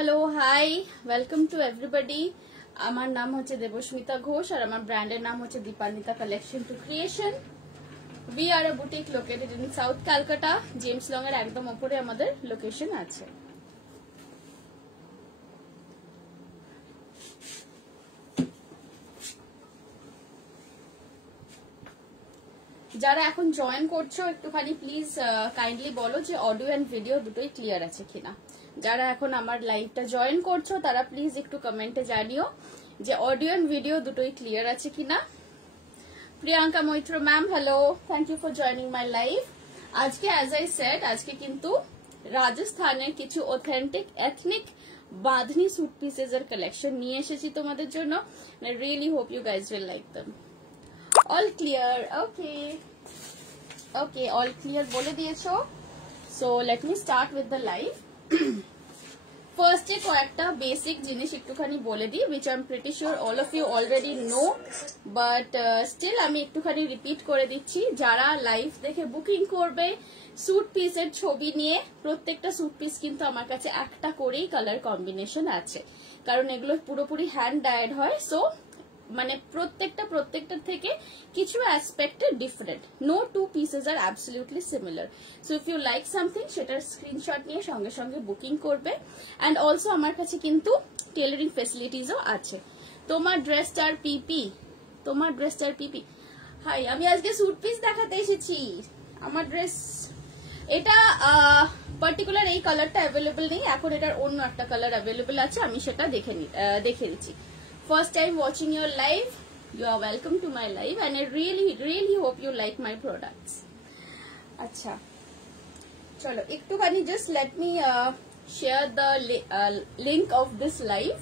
Hello hi welcome to everybody আমার নাম হচ্ছে দেবস্মিতা ঘোষ আর আমার ব্র্যান্ডের নাম হচ্ছে Dipanwita collection to creation we are a boutique located in south Calcutta James Long এর একদম উপরে আমাদের লোকেশন আছে যারা এখন জয়েন করছো একটুখানি প্লিজ কাইন্ডলি বলো যে অডিও এন্ড ভিডিও দুটোই ক্লিয়ার আছে কিনা যারা এখন আমার লাইভটা জয়েন করছো তারা প্লিজ একটু কমেন্টে জানিও যে অডিও এন্ড ভিডিও দুটোই ক্লিয়ার আছে কিনা Priyanka Maitra ma'am hello thank you for joining my live আজকে অ্যাজ আই সেড আজকে কিন্তু রাজস্থানের কিছু authentic ethnic bandhani suit pieces এর কালেকশন নিয়ে এসেছি তোমাদের জন্য I really hope you guys will like them all clear okay all clear bole diyecho so let me start with the live first e koyekta basic jinish ektukhani bole di which I'm pretty sure all of you already know but still ami ektukhani repeat kore dicchi jara live dekhe booking korbe suit piece er chobi niye prottekta suit piece kintu amar kache ekta korei color combination ache karon egulo puropuri hand dyed hoy so মানে প্রত্যেকটা থেকে কিছু অ্যাসপেক্টে different no two pieces আর absolutely similar so if you like something সেটার screenshot নিয়ে সঙ্গে সঙ্গে বুকিং করবে অ্যান্ড অলসো আমার কাছে কিন্তু টেলারিং ফ্যাসিলিটিসও আছে তোমার ড্রেসটার পিপি হাই আমি আজকে স্যুট পিস দেখাতে এসেছি আমার ড্রেস এটা পার্টিকুলার এই কালারটা অ্যাভেলেবল নেই এখন এটার অন্য একটা কালার অ্যাভেলেবল আছে আমি সেটা দেখে দিচ্ছি First time watching your live, you are welcome to my live and I really hope you like my products. Acha. Chalo, ektukhani just let me share the link of this live.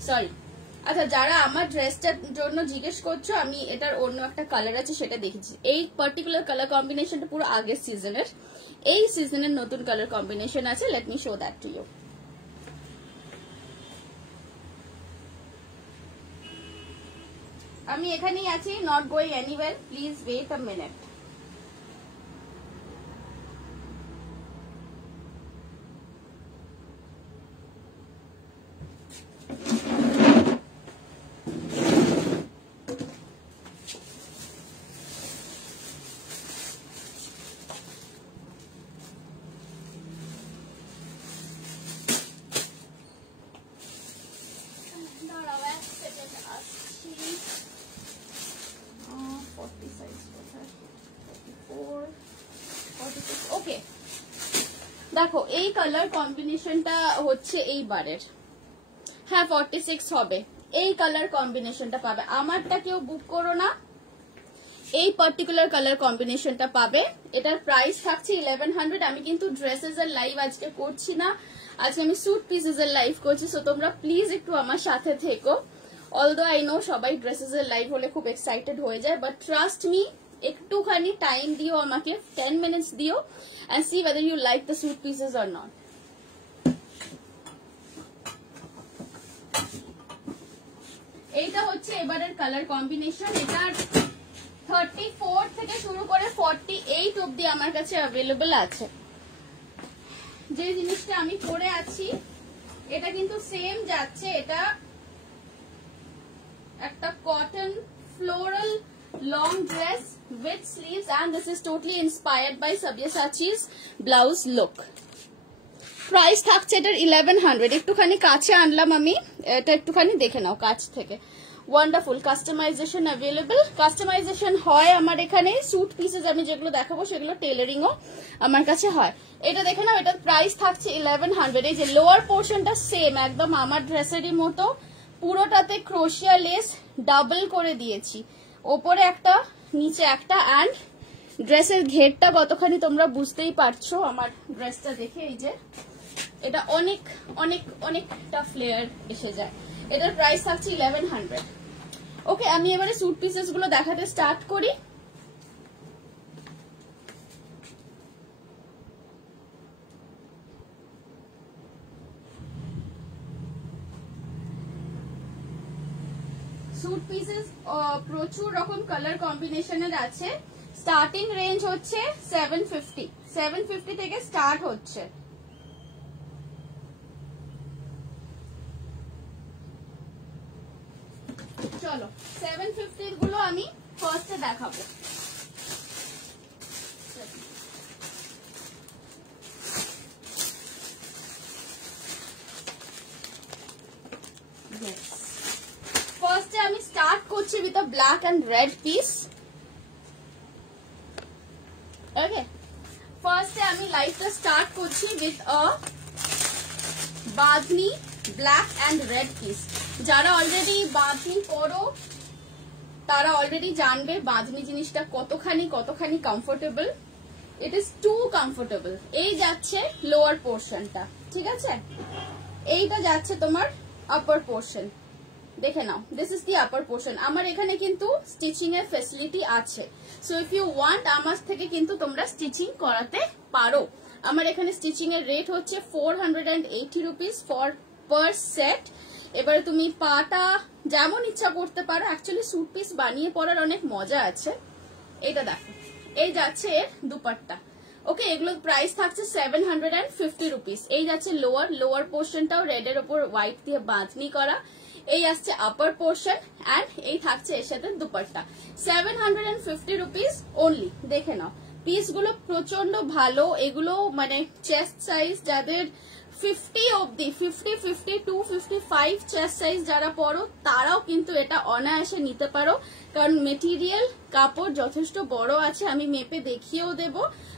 Sorry. আচ্ছা যারা আমার ড্রেসটার জন্য জিজ্ঞেস করছো আমি এটার অন্য একটা কালার আছে সেটা দেখেছি এই পার্টিকুলার কালার কম্বিনেশনটা পুরো আগের সিজনের এই সিজনের নতুন কালার কম্বিনেশন আছে let me show that to you আমি এখানেই আছি not going anywhere please wait a minute okay দেখো এই কালার কম্বিনেশনটা হচ্ছে এইবারের হ্যাঁ 46 হবে এই কালার কম্বিনেশনটা পাবে আমারটা কেউ বুক করো না এই পার্টিকুলার কালার কম্বিনেশনটা পাবে এটার প্রাইস থাকছে 1100 আমি কিন্তু ড্রেসেস এর লাইভ আজকে করছি না আজকে আমি স্যুট পিসেস এর লাইভ করছি সো তোমরা প্লিজ একটু আমার সাথে থেকো অলদো আই নো সবাই ড্রেসেস এর লাইভ হলে খুব এক্সাইটেড হয়ে যায় বাট ট্রাস্ট মি একটুখানি টাইম দিও আমাকে 10 মিনিটস দিও and see whether you like the suit pieces or not এইটা হচ্ছে এবারের কালার কম্বিনেশন এটার 34 থেকে শুরু করে 48 অবধি আমার কাছে अवेलेबल আছে যে জিনিসটা আমি পরে আছি এটা কিন্তু সেম যাচ্ছে এটা একটা cotton floral long dress with sleeves and this is totally inspired by Sabyasachi's blouse look price থাকছে এটার 1100 একটুখানি কাছে আনলাম আমি এটা একটুখানি দেখে নাও কাছ থেকে ওয়ান্ডারফুল কাস্টমাইজেশন अवेलेबल কাস্টমাইজেশন হয় আমার এখানে স্যুট পিসেস আমি যেগুলো দেখাবো সেগুলো টেলারিংও আমার কাছে হয় এটা দেখে নাও এটার প্রাইস থাকছে 1100 এই যে লোয়ার পোরশনটা সেম একদম আমার ড্রেসেরই মতো পুরোটাতে ক্রোশিয়া লেস ডাবল করে দিয়েছি ওপরে একটা নিচে একটা এন্ড ড্রেসের ঘেরটা কতখানি তোমরা বুঝতেই পারছো আমার ড্রেসটা দেখে এই যে এটা অনেকটা ফ্লেয়ার এসে যায় এটার প্রাইস থাকছে 1100 ওকে আমি এবারে স্যুট পিসেস গুলো দেখাতে স্টার্ট করি স্যুট পিসেস প্রচুর রকম কালার কম্বিনেশনের আছে স্টার্টিং রেঞ্জ হচ্ছে 750 থেকে স্টার্ট হচ্ছে। চলো 750 গুলো আমি ফার্স্টে দেখাবো। ফার্স্টে আমি স্টার্ট করছি with a black and red piece. Okay, ফার্স্টে আমি লাইফটা স্টার্ট করছি with a bandhani black and red piece. যারা অলরেডি বাঁধনি পরো তারা অলরেডি জানবে বাঁধনি জিনিসটা কতখানি comfortable. It is too comfortable. এই যাচ্ছে লোয়ার পোর্শনটা, ঠিক আছে, এইটা যাচ্ছে তোমার আপার পোর্শন। দেখে নাও, this is the upper portion. আমার এখানে কিন্তু স্টিচিং এর ফেসিলিটি আছে, সো ইফ ইউ ওয়ান্ট আমার থেকে কিন্তু তোমরা স্টিচিং করাতে পারো। আমার এখানে স্টিচিং এর রেট হচ্ছে 480 রুপিস ফর পার সেট। এবারে তুমি পাটা যেমন ইচ্ছা করতে পারো। অ্যাকচুয়ালি স্যুট পিস বানিয়ে পরার অনেক মজা আছে। এটা দেখো, এই যাচ্ছে এর দুপাট্টা। ওকে, এগুলো প্রাইস থাকছে 750 রুপিস। এই যাচ্ছে লোয়ার পোর্শনটাও রেড এর উপর হোয়াইট দিয়ে বাঁধনি করা। এই আসছে আপার পোর্শন এন্ড এই থাকছে এর সাথে দুপাট্টা। 750 rupees only. দেখে নাও, পিস গুলো প্রচন্ড ভালো। এগুলো মানে চেস্ট সাইজ যাদের 50 অব্দি, 50, 52, 55 চেস্ট সাইজ যারা পরো তারাও কিন্তু এটা অনায়াসে নিতে পারো, কারণ মেটেরিয়াল কাপড় যথেষ্ট বড় আছে। আমি মেপে দেখিয়েও দেব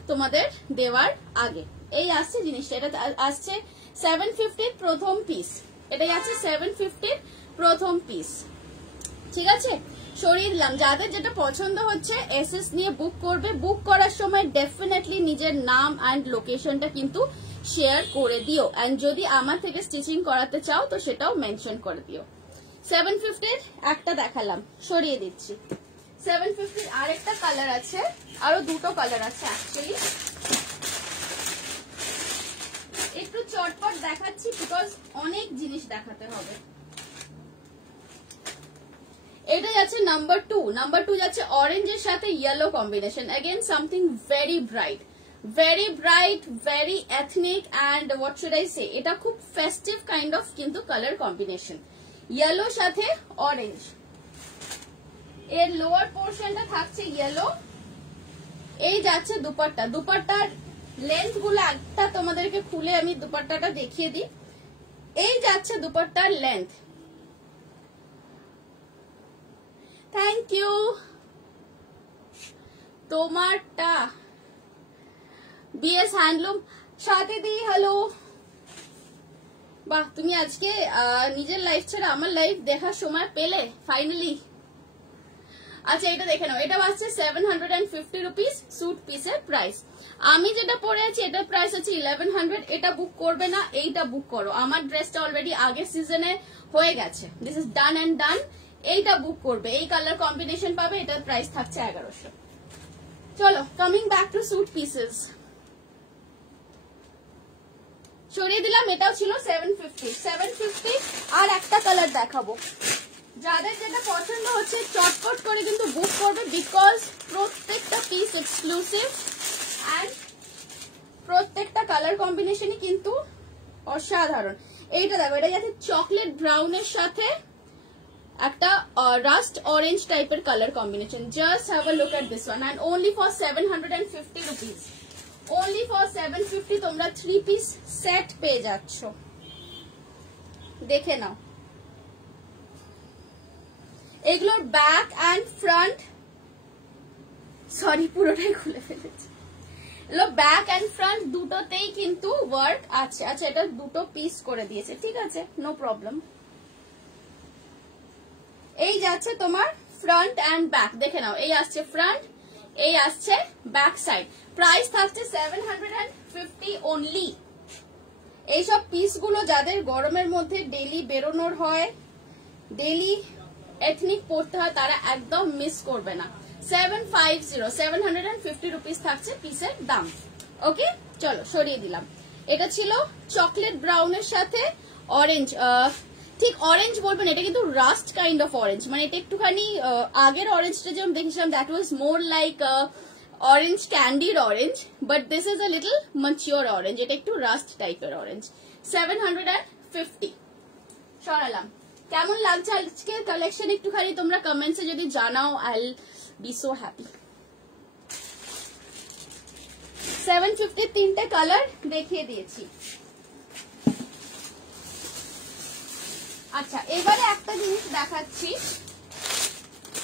তোমাদের দেওয়ার আগে। এই আসছে জিনিসটা, এটা আসছে 750 প্রথম পিস। এটাই আছে 750 প্রথম পিস, ঠিক আছে। সরিয়ে দিলাম। যাদের যেটা পছন্দ হচ্ছে এসএস নিয়ে বুক করবে। বুক করার সময় ডেফিনেটলি নিজের নাম অ্যান্ড লোকেশনটা কিন্তু শেয়ার করে দিও, এন্ড যদি আমার থেকে স্টিচিং করাতে চাও তো সেটাও মেনশন করে দিও। 750 একটা দেখালাম, সরিয়ে দিচ্ছি। 750 আরেকটা কালার আছে, আরো দুটো কালার আছে অ্যাকচুয়ালি। একটু চটপট দেখাচ্ছি বিকজ অনেক জিনিস দেখাতে হবে। এটা যাচ্ছে নাম্বার 2 যাচ্ছে অরেঞ্জের সাথে yellow combination. Again something very bright, very ethnic and what should I say, এটা খুব ফেস্টিভ কাইন্ড অফ কিন্তু কালার কম্বিনেশন। ইয়েলো সাথে অরেঞ্জ। এর লোয়ার পোর্শনটা থাকছে ইয়েলো। এই যাচ্ছে দুপাট্টা। দুপাট্টার লেন্থ গুলো একটা তোমাদেরকে খুলে আমি দুপাট্টাটা দেখিয়ে দিই। এই যাচ্ছে দুপাট্টার লেন্থ। Thank you. তোমারটা বিএস হ্যান্ডলুম সাথে দি, হ্যালো। বাহ, তুমি আজকে নিজের লাইফ ছেড়ে আমার লাইফ দেখার সময় পেলে ফাইনালি। আচ্ছা, এটা দেখে নাও। এটা আসছে 750 রুপিস স্যুট পিসের প্রাইস। আমি যেটা পরে আছি এটার প্রাইস আছে 1100। এটা বুক করবে না, এইটা বুক করো। আমার ড্রেসটা অলরেডি আগের সিজনে হয়ে গেছে, দিস ইজ ডান এন্ড ডান। এইটা বুক করবে, এই কালার কম্বিনেশন পাবে। এটার প্রাইস থাকছে 1100। চলো, coming back to suit pieces. সরিয়ে দিলাম, এটাও ছিল 750। আর একটা কালার দেখাবো। যাদের যেটা পছন্দ হচ্ছে চটপট করে কিন্তু বুক করবে, বিকজ প্রত্যেকটা পিস এক্সক্লুসিভ অ্যান্ড প্রত্যেকটা কালার কম্বিনেশনই কিন্তু অসাধারণ। এইটা দেখো, এটা যাচ্ছে চকলেট ব্রাউনের সাথে একটা রাস্ট অরেঞ্জ টাইপের colour combination. Just have a look at this one and only for 750 rupees. Only for 750 তোমরা 3 পিস সেট পেয়ে যাচ্ছ। দেখে নাও, এগুলোর ব্যাক অ্যান্ড ফ্রন্ট, সরি পুরোটাই খুলে ফেলেছি। এগুলো ব্যাক অ্যান্ড ফ্রন্ট দুটোতেই কিন্তু ওয়ার্ক আছে। আচ্ছা, এটা দুটো পিস করে দিয়েছে, ঠিক আছে, নো প্রবলেম। এই যাচ্ছে তোমার ফ্রন্ট অ্যান্ড ব্যাক। দেখে নাও, এই আসছে ফ্রন্ট, এই আসছে ব্যাক সাইড। প্রাইস থাকছে 750 অনলি। এইসব পিসগুলো যাদের গরমের মধ্যে ডেলি বেরোনোর হয়, ডেলি এথনিক পড়তে হয়, তারা একদম মিস করবে না। 750 রুপিস থাকছে পিসের দাম। ওকে, চলো সরিয়ে দিলাম। এটা ছিল চকলেট ব্রাউনের সাথে অরেঞ্জ। ঠিক অরেঞ্জ বলবেন, এটা কিন্তু রাস্ট কাইন্ড অফ অরেঞ্জ। মানে এটা একটুখানি আগের অরেঞ্জটা যেমন দেখেছিলাম that was more like orange, candid orange, but this is a little mature orange, এটা একটু রাস্ট টাইপের অরেঞ্জ। 750 সরালাম। কেমন লাগছে আজকের কালেকশন একটুখানি তোমরা কমেন্টসে যদি জানাও, I will be so happy. 750 তিনটে কালার দেখিয়ে দিয়েছি। আচ্ছা, এবারে একটা জিনিস দেখাচ্ছি,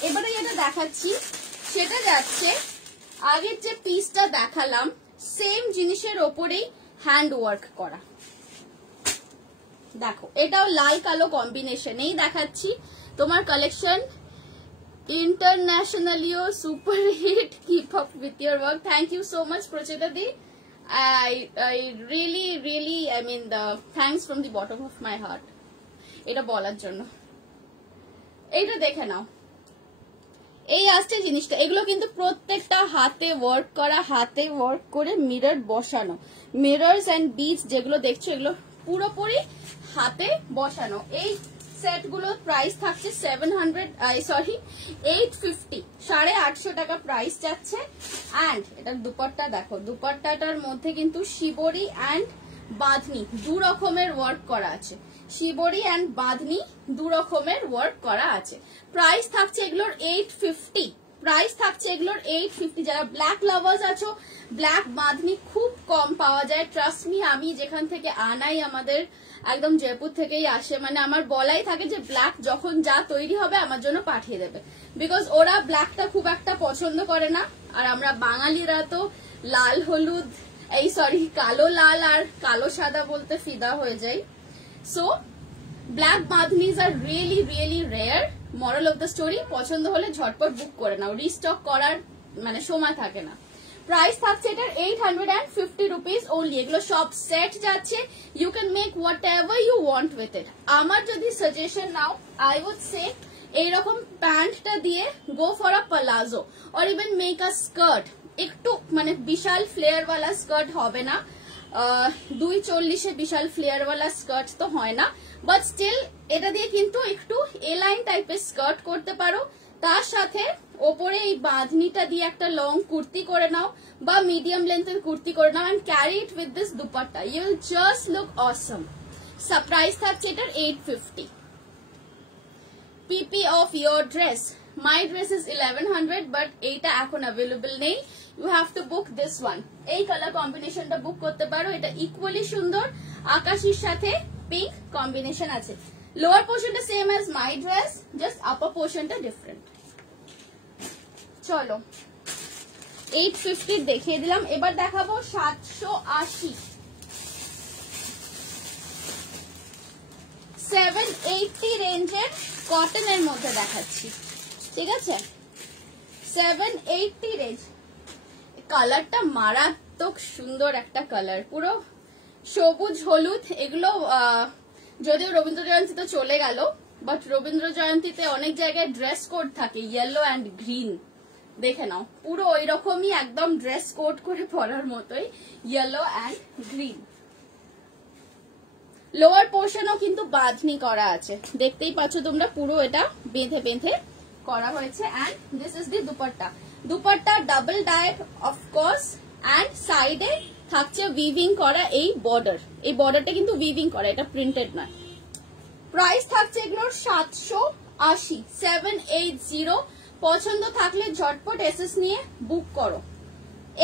এবারে যেটা দেখাচ্ছি সেটা যাচ্ছে আগের যে পিসটা দেখালাম সেম জিনিসের ওপরেই হ্যান্ড ওয়ার্ক করা। দেখো এটাও লাল কালো কম্বিনেশনেই দেখাচ্ছি। তোমার কালেকশন ইন্টারন্যাশনালিও super hit, keep up with your work. Thank you so much Pracheta di, I really I mean the thanks from the bottom of my heart এটা বলার জন্য। এইটা দেখে নাও, এই আসছে জিনিসটা, এগুলো কিন্তু প্রত্যেকটা হাতে ওয়ার্ক করা, হাতে ওয়ার্ক করে মিরর বসানো, মিররস এন্ড বিডস যেগুলো দেখছো এগুলো পুরোপুরি হাতে বসানো। এই সেটগুলোর প্রাইস থাকছে 850, 850 টাকা প্রাইস যাচ্ছে। অ্যান্ড এটার দুপাট্টা দেখো, দুপাট্টাটার মধ্যে কিন্তু শিবরি অ্যান্ড বাঁধনি দু রকমের ওয়ার্ক করা আছে, শিবরি অ্যান্ড বাঁধনি দু রকমের ওয়ার্ক করা আছে। প্রাইস থাকছে এগুলোর 850, প্রাইস থাকছে এগুলোর 850। যারা ব্ল্যাক লাভার্স আছো, ব্ল্যাক বাঁধনি খুব কম পাওয়া যায়, ট্রাস্ট মি। আমি যেখান থেকে আনাই আমাদের একদম জয়পুর থেকেই আসে, মানে আমার বলাই থাকে যে ব্ল্যাক যখন যা তৈরি হবে আমার জন্য পাঠিয়ে দেবে, বিকজ ওরা ব্ল্যাকটা খুব একটা পছন্দ করে না, আর আমরা বাঙালিরা তো লাল হলুদ এই সরি কালো লাল আর কালো সাদা বলতে ফিদা হয়ে যাই। So black bandhanis are really rare. Moral of the story, পছন্দ হলে ঝটপট বুক করে নাও, রিস্টক করার মানে সময় থাকে না। প্রাইস থাকছে এটার 850 রুপিস ওনলি। এগুলো সব সেট যাচ্ছে, you can make whatever you want with it. আমার যদি সাজেশন নাও, আই উড সে এইরকম প্যান্টটা দিয়ে go for a palazzo or even make a skirt. একটু মানে বিশাল ফ্লেয়ার ওয়ালা স্কার্ট হবে না, 240 বিশাল ফ্লেয়ার ওয়ালা স্কার্ট তো হয় না, বাট স্টিল এটা দিয়ে কিন্তু একটু এ লাইন টাইপের স্কার্ট করতে পারো। তার সাথে ওপরে এই বাঁধনিটা দিয়ে একটা লং কুর্তি করে নাও বা মিডিয়াম লেন্থের কুর্তি করে নাও and carry it with this dupatta, you will just look awesome. Price থাকছে এটার 850। পিপি of your dress, my dress is 1100, but এইটা এখন অ্যাভেলেবল নেই, you have to book this one. এই কালার কম্বিনেশনটা বুক করতে পারো, এটা ইকুয়ালি সুন্দর, আকাশির সাথে পিঙ্ক কম্বিনেশন আছে। লোয়ার পোর্শনটা same as my dress, just upper পোর্শনটা ডিফারেন্ট। চলো 850 দেখিয়ে দিলাম, এবার দেখাবো 780। 780 রেঞ্জের কটনের মধ্যে দেখাচ্ছি, ঠিক আছে? 780 রেঞ্জ, কালারটা মারাত্মক সুন্দর একটা কালার, পুরো সবুজ হলুদ। এগুলো যদিও রবীন্দ্র জয়ন্তী তো চলে গেল, বাট রবীন্দ্র জয়ন্তীতে অনেক জায়গায় ড্রেস কোড থাকে ইয়েলো অ্যান্ড গ্রিন, দেখে নাও পুরো ওই রকমই একদম ড্রেস কোড করে পরার মতোই ইয়েলো অ্যান্ড গ্রিন। লোয়ার পোর্শনও কিন্তু বাঁধনি করা আছে, দেখতেই পাচ্ছ তোমরা, পুরো এটা বেঁধে বেঁধে করা হয়েছে। And this is the dupatta, dupatta double diet of course, and সাইডে থাকছে উইভিং করা এই বর্ডার, এই বর্ডারটা কিন্তু উইভিং করা, এটা প্রিন্টেড নয়। প্রাইস থাকছে এগুলোর 780, 780। পছন্দ থাকলে ঝটপট এসএস নিয়ে বুক করো।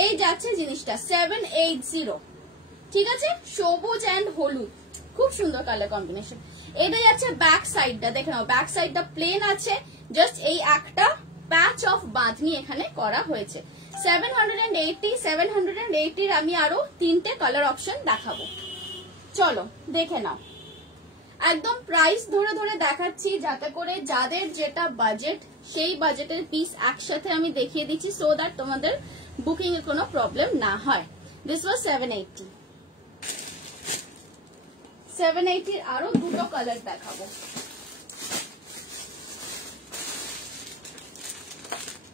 এই যাচ্ছে জিনিসটা 780, ঠিক আছে? সবুজ অ্যান্ড হলুদ, খুব সুন্দর কালার কম্বিনেশন। এটা যাচ্ছে ব্যাক সাইডটা, দেখে নাও ব্যাক সাইডটা প্লেন আছে, জাস্ট এই একটা প্যাচ অফ বাঁধনি এখানে করা হয়েছে। 780, 780 আমি আরো তিনটে কালার অপশন দেখাবো, চলো দেখে নাও। একদম প্রাইস ধরে ধরে দেখাচ্ছি যাতে করে যাদের যেটা বাজেট সেই বাজেটের পিস একসাথে আমি দেখিয়ে দিচ্ছি, সো দ্যাট তোমাদের বুকিং এর কোনো প্রবলেম না হয়। This was 780। 780 আরো দুটো কালার দেখাবো।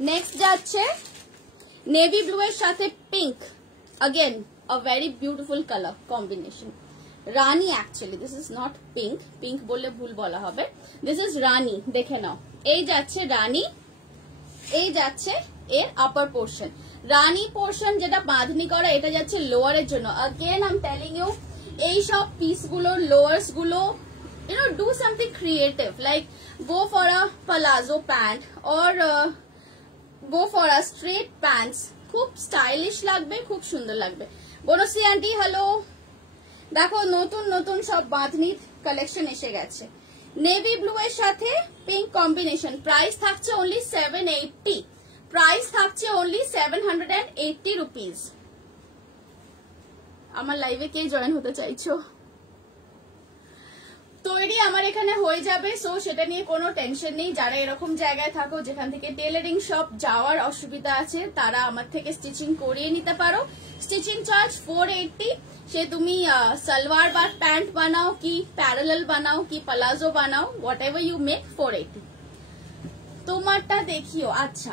নেক্সট যাচ্ছে নেভি ব্লু এর সাথে pink, again a very beautiful colour combination. Rani actually this is not pink, pink बोले भूल बोला होबे, दिस इज रानी। देखे नाओ এই যাচ্ছে রানী, এই যাচ্ছে এর আপার পোর্শন। রানী পোর্শন যেটা বাঁধনি করা এটা যাচ্ছে লোয়ারের জন্য। Again I am telling you এই সব পিস গুলো লোয়ার্স গুলো do something creative, like go for a palazzo pant or go for a straight pants, খুব স্টাইলিশ লাগবে, খুব সুন্দর লাগবে। বনশ্রী আন্টি হ্যালো, দেখো নতুন নতুন সব বাঁধনির কালেকশন এসে গেছে। নেভি ব্লু এর সাথে পিঙ্ক কম্বিনেশন, প্রাইস থাকছে অনলি 780, প্রাইস থাকছে অনলি 780 রুপিস। আমার লাইভে কে জয়েন হতে চাইছো? তৈরি আমার এখানে হয়ে যাবে, সো সেটা নিয়ে কোনো টেনশন নেই। যারা এরকম জায়গায় থাকো যেখান থেকে টেলারিং শপ যাওয়ার অসুবিধা আছে তারা আমার থেকে স্টিচিং করিয়ে নিতে পারো। স্টিচিং চার্জ 480, সে তুমি সালোয়ার বা প্যান্ট বানাও কি প্যারালাল বানাও কি প্লাজো বানাও, হোয়াট এভার ইউ মেক, 480। তোমারটা দেখিও। আচ্ছা,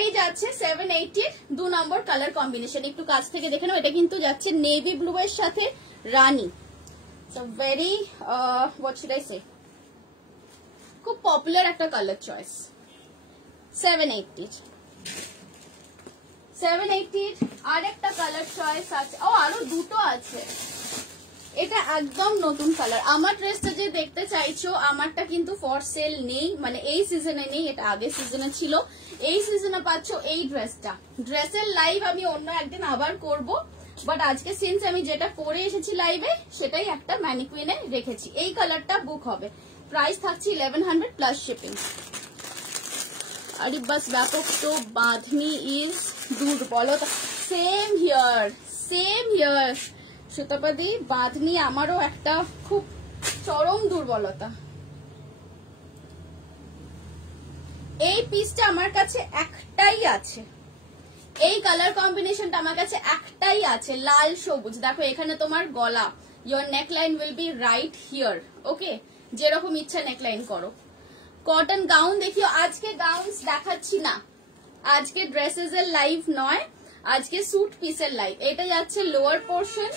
এই যাচ্ছে 780 2 নম্বর কালার কম্বিনেশন, একটু কাছ থেকে দেখে নাও। এটা কিন্তু যাচ্ছে নেভি ব্লু এর সাথে রানী। So very what should I say, খুব পপুলার একটা কালার চয়েস। 780 আর একটা কালার চয়েস আছে, ও আরো দুটো আছে। এটা একদম নতুন কালার। আমার ড্রেসটা যে দেখতে চাইছো আমারটা কিন্তু ফর সেল নেই, মানে এই সিজনে নেই, এটা আগের সিজনে ছিল। এই সিজনে পাচ্ছ এই ড্রেসটা। ড্রেসের লাইভ আমি অন্য একদিন আবার করব, বাট আজকে সিন্স আমি যেটা পরে এসেছি লাইভে সেটাই একটা ম্যানিকুইনে রেখেছি। এই কালারটা বুক হবে, প্রাইস থাকছে 1100 প্লাস শিপিং। আরে বাস ব্যাপক তো বাঁধনি ইজ দুর্বলতা। সেম হিয়ার সুতাপাদি, বাঁধনি আমারও একটা খুব চরম দুর্বলতা। এই পিসটা আমার কাছে একটাই আছে, এই কালার কম্বিনেশনটা আমার কাছে একটাই আছে, লাল সবুজ। দেখো এখানে তোমার গলা, your neckline will be right here, okay, যেরকম ইচ্ছা নেকলাইন করো। কটন গাউন দেখিও। আজকে গাউনস দেখাচ্ছি না, আজকে ড্রেসেস এর লাইভ নয়, আজকে স্যুট পিসের লাইভ। এটা যাচ্ছে লোয়ার পোর্শন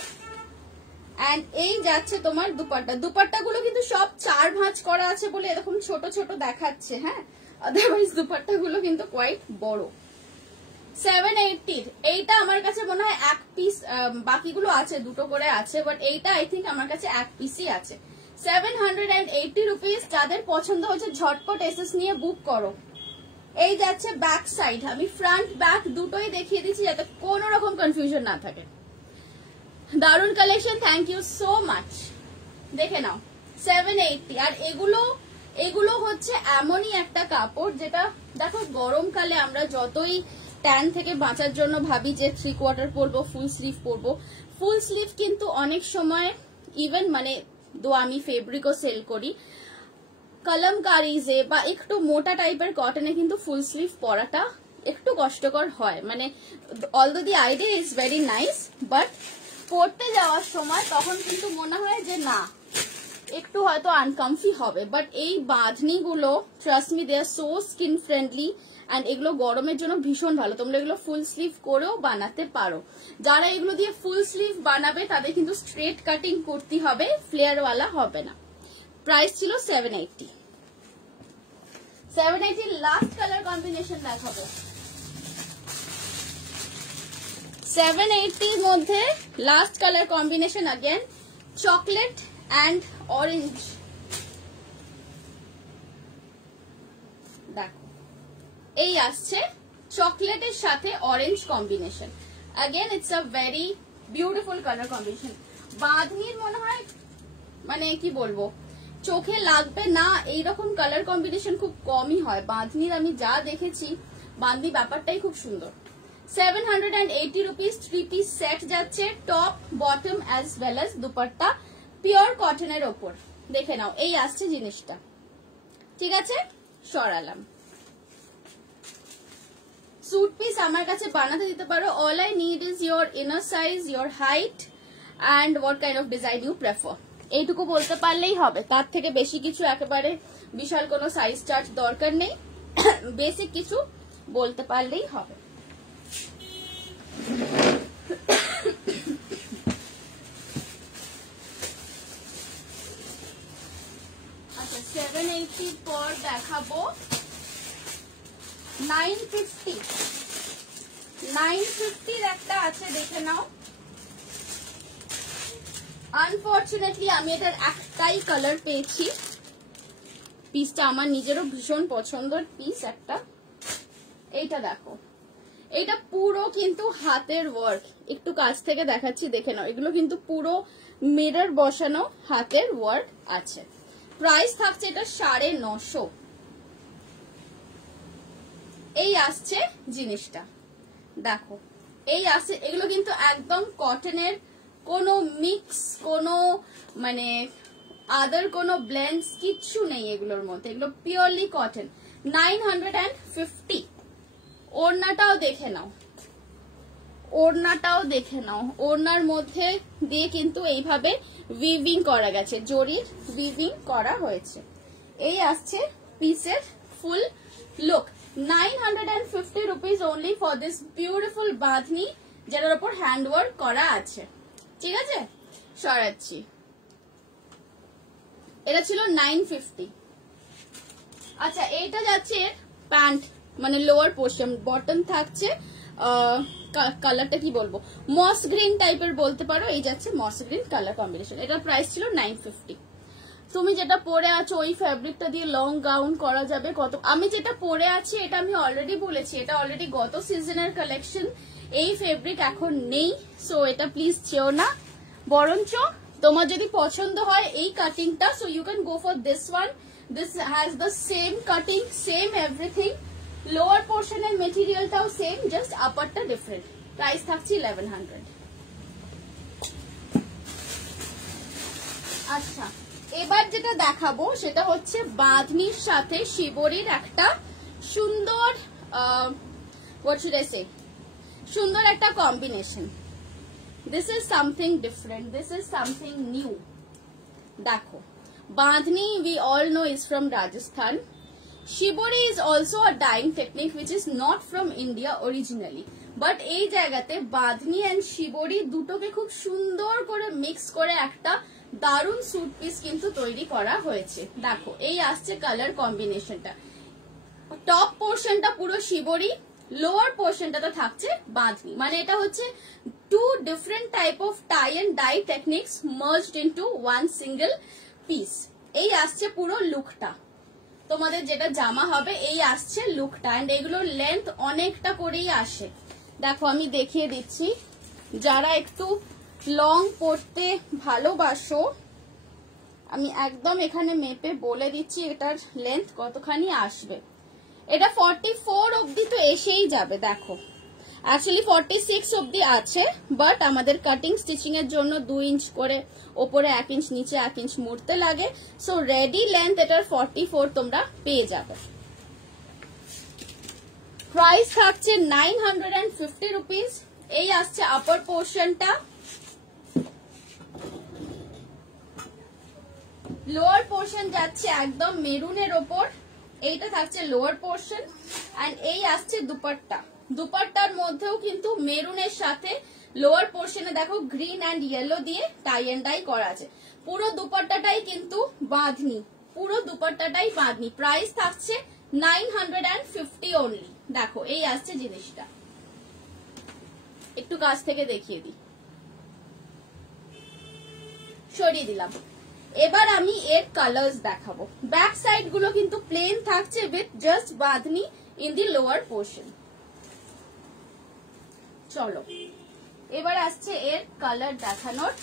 এন্ড এই যাচ্ছে তোমার দুপাট্টা। দুপাট্টা গুলো কিন্তু সব 4 ভাঁজ করা আছে বলে এরকম ছোট ছোট দেখাচ্ছে, হ্যাঁ, আদারওয়াইজ দুপাট্টা গুলো কিন্তু কোয়াইট বড়। 780 এইটা আমার কাছে মনে হয় এক পিস, বাকিগুলো আছে দুটো করে আছে, বাট এইটা আই থিঙ্ক আমার কাছে এক পিসই আছে। 780 রুপিস। যাদের পছন্দ হচ্ছে ঝটপট এসএস নিয়ে বুক করো। এই যাচ্ছে ব্যাক সাইড, আমি ফ্রন্ট ব্যাক দুটোই দেখিয়ে দিচ্ছি যাতে কোনো রকম কনফিউশন না থাকে। দারুন collection, thank you so much. দেখে নাও 780। আর এগুলো হচ্ছে এমনই একটা কাপড় যেটা দেখো গরমকালে আমরা যতই ট্যান থেকে বাঁচার জন্য ভাবি যে 3/4 পরবো, ফুল স্লিভ পরবো, ফুল স্লিভ কিন্তু অনেক সময় ইভেন মানে দো আমি ফেব্রিকও সেল করি, কলমকারিজে বা একটু মোটা টাইপের কটনে কিন্তু ফুল স্লিভ পরাটা একটু কষ্টকর হয়। মানে although the idea is very nice, but পরতে যাওয়ার সময় তখন কিন্তু মনে হয় যে না একটু হয়তো আনকমফি হবে। বাট এই বাঁধনি গুলো trust me they are so skin friendly and এগুলো গরমের জন্য ভীষণ ভালো। তোমরা এগুলো ফুল স্লিভ করেও বানাতে পারো। যারা এগুলো দিয়ে ফুল স্লিভ বানাবে তাদের কিন্তু স্ট্রেট কাটিং করতে হবে, ফ্লেয়ার ওয়ালা হবে না। প্রাইস ছিল 780। 780 লাস্ট কালার কম্বিনেশন দেখাবো। 780 মধ্যে last colour combination again chocolate and orange. দেখো এই আসছে চকলেটের সাথে orange combination. Again it's a very beautiful colour combination. বাঁধনির মনে হয় মানে কি বলবো চোখে লাগবে না এইরকম কালার কম্বিনেশন খুব কমই হয়। বাঁধনির আমি যা দেখেছি বাঁধনি ব্যাপারটাই খুব সুন্দর। 780 রুপিস 3 পিস সেট যাচ্ছে, top bottom as well as dupatta pure কটনের ওপর। দেখে নাও এই আসছে জিনিসটা, ঠিক আছে, সরালাম। স্যুট পিস আমার কাছে বানাতে দিতে পারো। All I need is your inner size, your height and what kind of design you prefer. এইটুকু বলতে পারলেই হবে, তার থেকে বেশি কিছু একেবারে বিশাল কোনো সাইজ চার্ট দরকার নেই, বেসিক কিছু বলতে পারলেই হবে। আচ্ছা 780 পর দেখাবো 950। 950 একটা আছে, দেখে নাও। আনফরচুনেটলি আমি এটার একটাই কালার পেয়েছি। পিসটা আমার নিজেরও ভীষণ পছন্দের পিস একটা। এইটা দেখো, এইটা পুরো কিন্তু হাতের ওয়ার্ক। একটু কাছ থেকে দেখাচ্ছি, দেখে নাও। এগুলো কিন্তু পুরো মিরর বসানো হাতের ওয়ার্ক আছে। প্রাইস থাকছে এটা 950। এই আসছে জিনিসটা, দেখো এই আসছে। এগুলো কিন্তু একদম কটনের, কোনো মিক্স, কোনো মানে আদার কোনো ব্লেন্ডস কিচ্ছু নেই এগুলোর মধ্যে। এগুলো পিওরলি কটন। 950। ওড়নাটাও দেখে নাও, ওড়নাটাও দেখে নাও। ওড়নার মধ্যে দিয়ে কিন্তু এইভাবে উইভিং করা গেছে, জরির উইভিং করা হয়েছে। এই আসছে পিসের ফুল look. 950 rupees only for this beautiful bandhani, যেটার উপর হ্যান্ড ওয়ার্ক করা আছে। ঠিক আছে, সরাচ্ছি। এটা ছিল 950। আচ্ছা, এইটা যাচ্ছে প্যান্ট, মানে লোয়ার পোর্শন। বটম থাকছে কালারটা কি বলবো, মস গ্রিন টাইপের বলতে পারো। এই যাচ্ছে মস গ্রিন কালার কম্বিনেশন। এটার প্রাইস ছিল 950। তুমি যেটা পরে আছো ওই ফ্যাব্রিকটা দিয়ে লং গাউন করা যাবে। কত, আমি যেটা পরে আছি এটা আমি অলরেডি বলেছি, এটা অলরেডি গত সিজনের কালেকশন। এই ফেব্রিক এখন নেই, সো এটা প্লিজ চেও না। বরঞ্চ তোমার যদি পছন্দ হয় এই কাটিংটা, so you can go for this one. This has the same cutting, same everything. Lower পোর্শনের মেটেরিয়ালটাও সেম, জাস্ট আপারটা ডিফারেন্ট। প্রাইস থাকছে 1100। আচ্ছা, এবার যেটা দেখাবো সেটা হচ্ছে বাঁধনির সাথে শিবরির একটা সুন্দর what should I say, সুন্দর একটা combination. This is something different, this is something new. দেখো, bandhani we all know is from Rajasthan. Shibori is also a dyeing technique which is not from India originally. But এই জায়গাতে bandhani and শিবরি দুটোকে খুব সুন্দর করে mix করে একটা দারুন স্যুট পিস কিন্তু তৈরি করা হয়েছে। দেখো, এই আসছে কালার কম্বিনেশনটা। টপ পোর্শনটা পুরো শিবরি, লোয়ার পোর্শনটা থাকছে বাঁধনি। মানে এটা হচ্ছে two different type of tie and dye techniques merged into one single piece. এই আসছে পুরো লুকটা। তোমাদের যেটা জামা হবে এই আসছে লুকটা। এন্ড এগুলোর লেন্থ অনেকটা করেই আসে। দেখো আমি দেখিয়ে দিচ্ছি, যারা একটু লং পরতে ভালোবাসো আমি একদম এখানে মেপে বলে দিচ্ছি এটার লেন্থ কতখানি আসবে। এটা 44 অবধি তো এসেই যাবে। দেখো, অ্যাকচুয়ালি 46 অবধি আছে, বাট আমাদের কাটিং স্টিচিং এর জন্য 2 ইঞ্চ করে ওপরে 1 ইঞ্চ, নিচে 1 ইঞ্চ মুড়তে লাগে। সো রেডি লেন্থ এটার 44 তোমরা পেয়ে যাবে। প্রাইস থাকছে 950 রুপিস। এই আসছে আপার পোর্শনটা। লোয়ার পোর্শন যাচ্ছে একদম মেরুনের ওপর। এইটা থাকছে লোয়ার পোর্শন। এন্ড এই আসছে দুপাট্টা। দুপাট্টার মধ্যেও কিন্তু মেরুনের সাথে লোয়ার পোর্শনে দেখো গ্রিন এন্ড ইয়েলো দিয়ে টাই এন্ড ডাই করা আছে। পুরো দুপাট্টাটাই কিন্তু বাঁধনি, পুরো দুপাট্টাটাই বাঁধনি। প্রাইস থাকছে 950 অনলি। দেখো, এই আসছে জিনিসটা। একটু কাছ থেকে দেখিয়ে দিই, সরিয়ে দিলাম। এবার আমি এর কালার্স দেখাবো। ব্যাক সাইড গুলো কিন্তু প্লেন থাকছে with just bandhani in the lower portion. চলো এবার আসছে এর কালার দেখানোর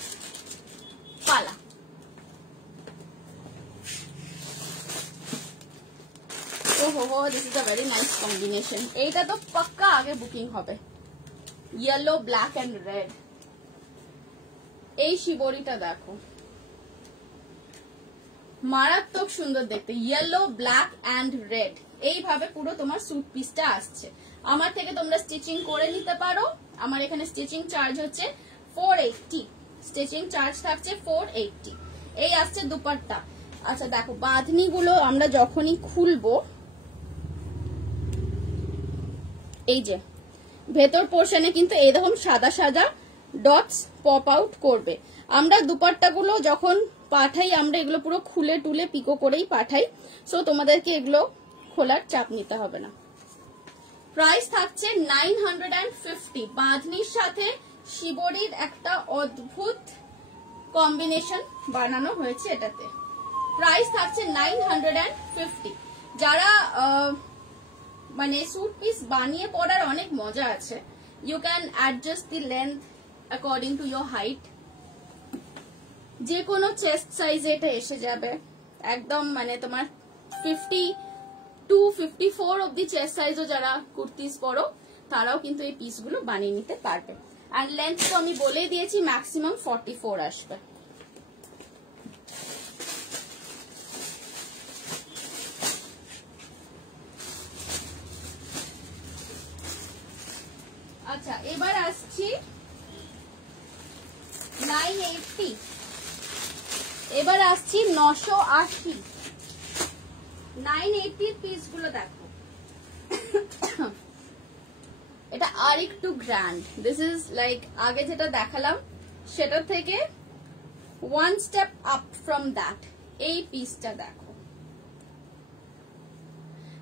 পালা। ওহো, this is a very nice combination. এইটা তো পাক্কা আগে বুকিং হবে। Yellow, black and red. এই শিবরিটা দেখো, মারাত্মক সুন্দর দেখতে। ইয়েলো, ব্ল্যাক এন্ড রেড, এইভাবে পুরো তোমার স্যুট পিসটা আসছে। আমার থেকে তোমরা স্টিচিং করে নিতে পারো। আমার এখানে স্টিচিং চার্জ হচ্ছে 480। স্টিচিং চার্জ থাকছে 480। এই আসছে দুপাট্টা। আচ্ছা দেখো, বাঁধনি গুলো আমরা যখনই খুলবো, এই যে ভেতর পোর্শনে কিন্তু এরকম সাদা সাদা ডটস পপ আউট করবে। আমরা দুপাট্টা গুলো যখন পাঠাই, আমরা এগুলো পুরো খুলে টুলে পিকো করেই পাঠাই। সো তোমাদেরকে এগুলো খোলার চাপ নিতে হবে না। প্রাইস থাকছে 950। বাঁধনির সাথে শিবরির একটা অদ্ভুত কম্বিনেশন বানানো হয়েছে এটাতে। প্রাইস থাকছে 950। যারা মানে স্যুট পিস বানিয়ে পরার অনেক মজা আছে, you can adjust the length according to your height. যে কোনো চেস্ট সাইজে এটা এসে যাবে একদম, মানে তোমার 52-54 অব্দি চেস্ট সাইজও যারা কুর্তিস পরো তারাও কিন্তু এই পিসগুলো বানিয়ে নিতে পারবে। আর লেন্থ তো আমি বলেই দিয়েছি ম্যাক্সিমাম 44 আসবে। আচ্ছা, এবার আসছি 980, এবার আসছি 980। 980 পিস গুলো দেখো, এটা আর একটু গ্র্যান্ড। দিস ইজ লাইক আগে যেটা দেখালাম সেটা থেকে one step up from that. এই পিসটা দেখো,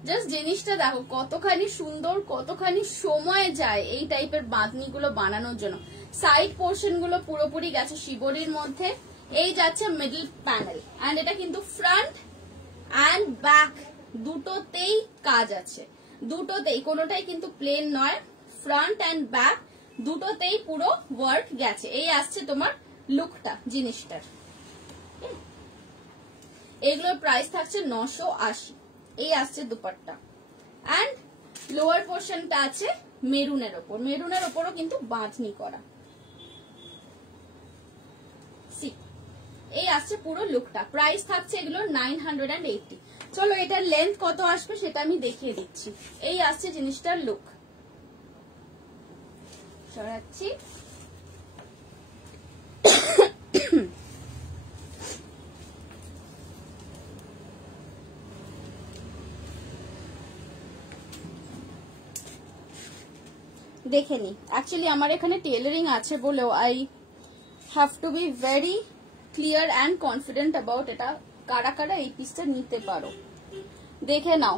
জাস্ট জিনিসটা দেখো কতখানি সুন্দর, কতখানি সময় যায় এই টাইপের বাঁধনি গুলো বানানোর জন্য। সাইড পোর্শন গুলো পুরোপুরি গেছে শিবরির মধ্যে, এই যাচ্ছে মিডল প্যানেল, এন্ড এটা কিন্তু ফ্রন্ট অ্যান্ড ব্যাক দুটোতেই কাজ আছে, দুটোতেই, কোনোটাই কিন্তু প্লেন নয়। ফ্রন্ট অ্যান্ড ব্যাক দুটোতেই পুরো ওয়ার্ক গেছে। এই আসছে তোমার লুকটা জিনিসটার। এগুলোর প্রাইস থাকছে 980। এই আসছে দুপাট্টা, অ্যান্ড লোয়ার পোর্শনটা আছে মেরুনের ওপর। মেরুনের ওপরও কিন্তু বাঁধনি করা। এই আসছে পুরো লুকটা। প্রাইস থাকছে এগুলো 980। চলো এটার লেন্থ কত আসবে সেটা আমি দেখিয়ে দিচ্ছি। এই আসছে জিনিসটার লুক। সরাচ্ছি, দেখে নি। অ্যাকচুয়ালি আমার এখানে টেলারিং আছে বলেও I have to be very clear and confident about এটা কারা কারা এই পিসটা নিতে পারো। দেখে নাও,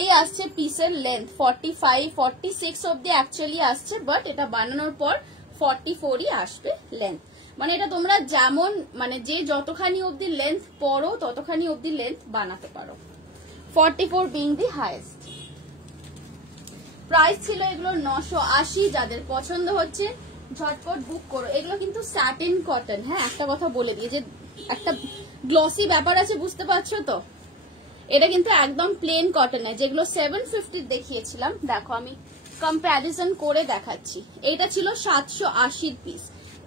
এই আসছে পিসের লেন্থ 45-46 অব্দি অ্যাকচুয়ালি আসছে, বাট এটা বানানোর পর 44ই আসবে লেন্থ। মানে এটা তোমরা যেমন, মানে যে যতখানি অব্দি লেন্থ পরো ততখানি অব্দি লেন্থ বানাতে পারো, 44 বিং দি হাইয়েস্ট। প্রাইস ছিল এগুলো 980। যাদের পছন্দ হচ্ছে ঝটপট বুক করো। এগুলো কিন্তু স্যাটিন কটন। হ্যাঁ, একটা কথা বলে দিই যে একটা গ্লসি ব্যাপার আছে, বুঝতে পারছো তো? এটা কিন্তু একদম প্লেন কটন নয়। যেগুলো 750 দেখিয়েছিলাম, দেখো আমি কম্প্যারিজন করে দেখাচ্ছি। এইটা ছিল 780 পিস,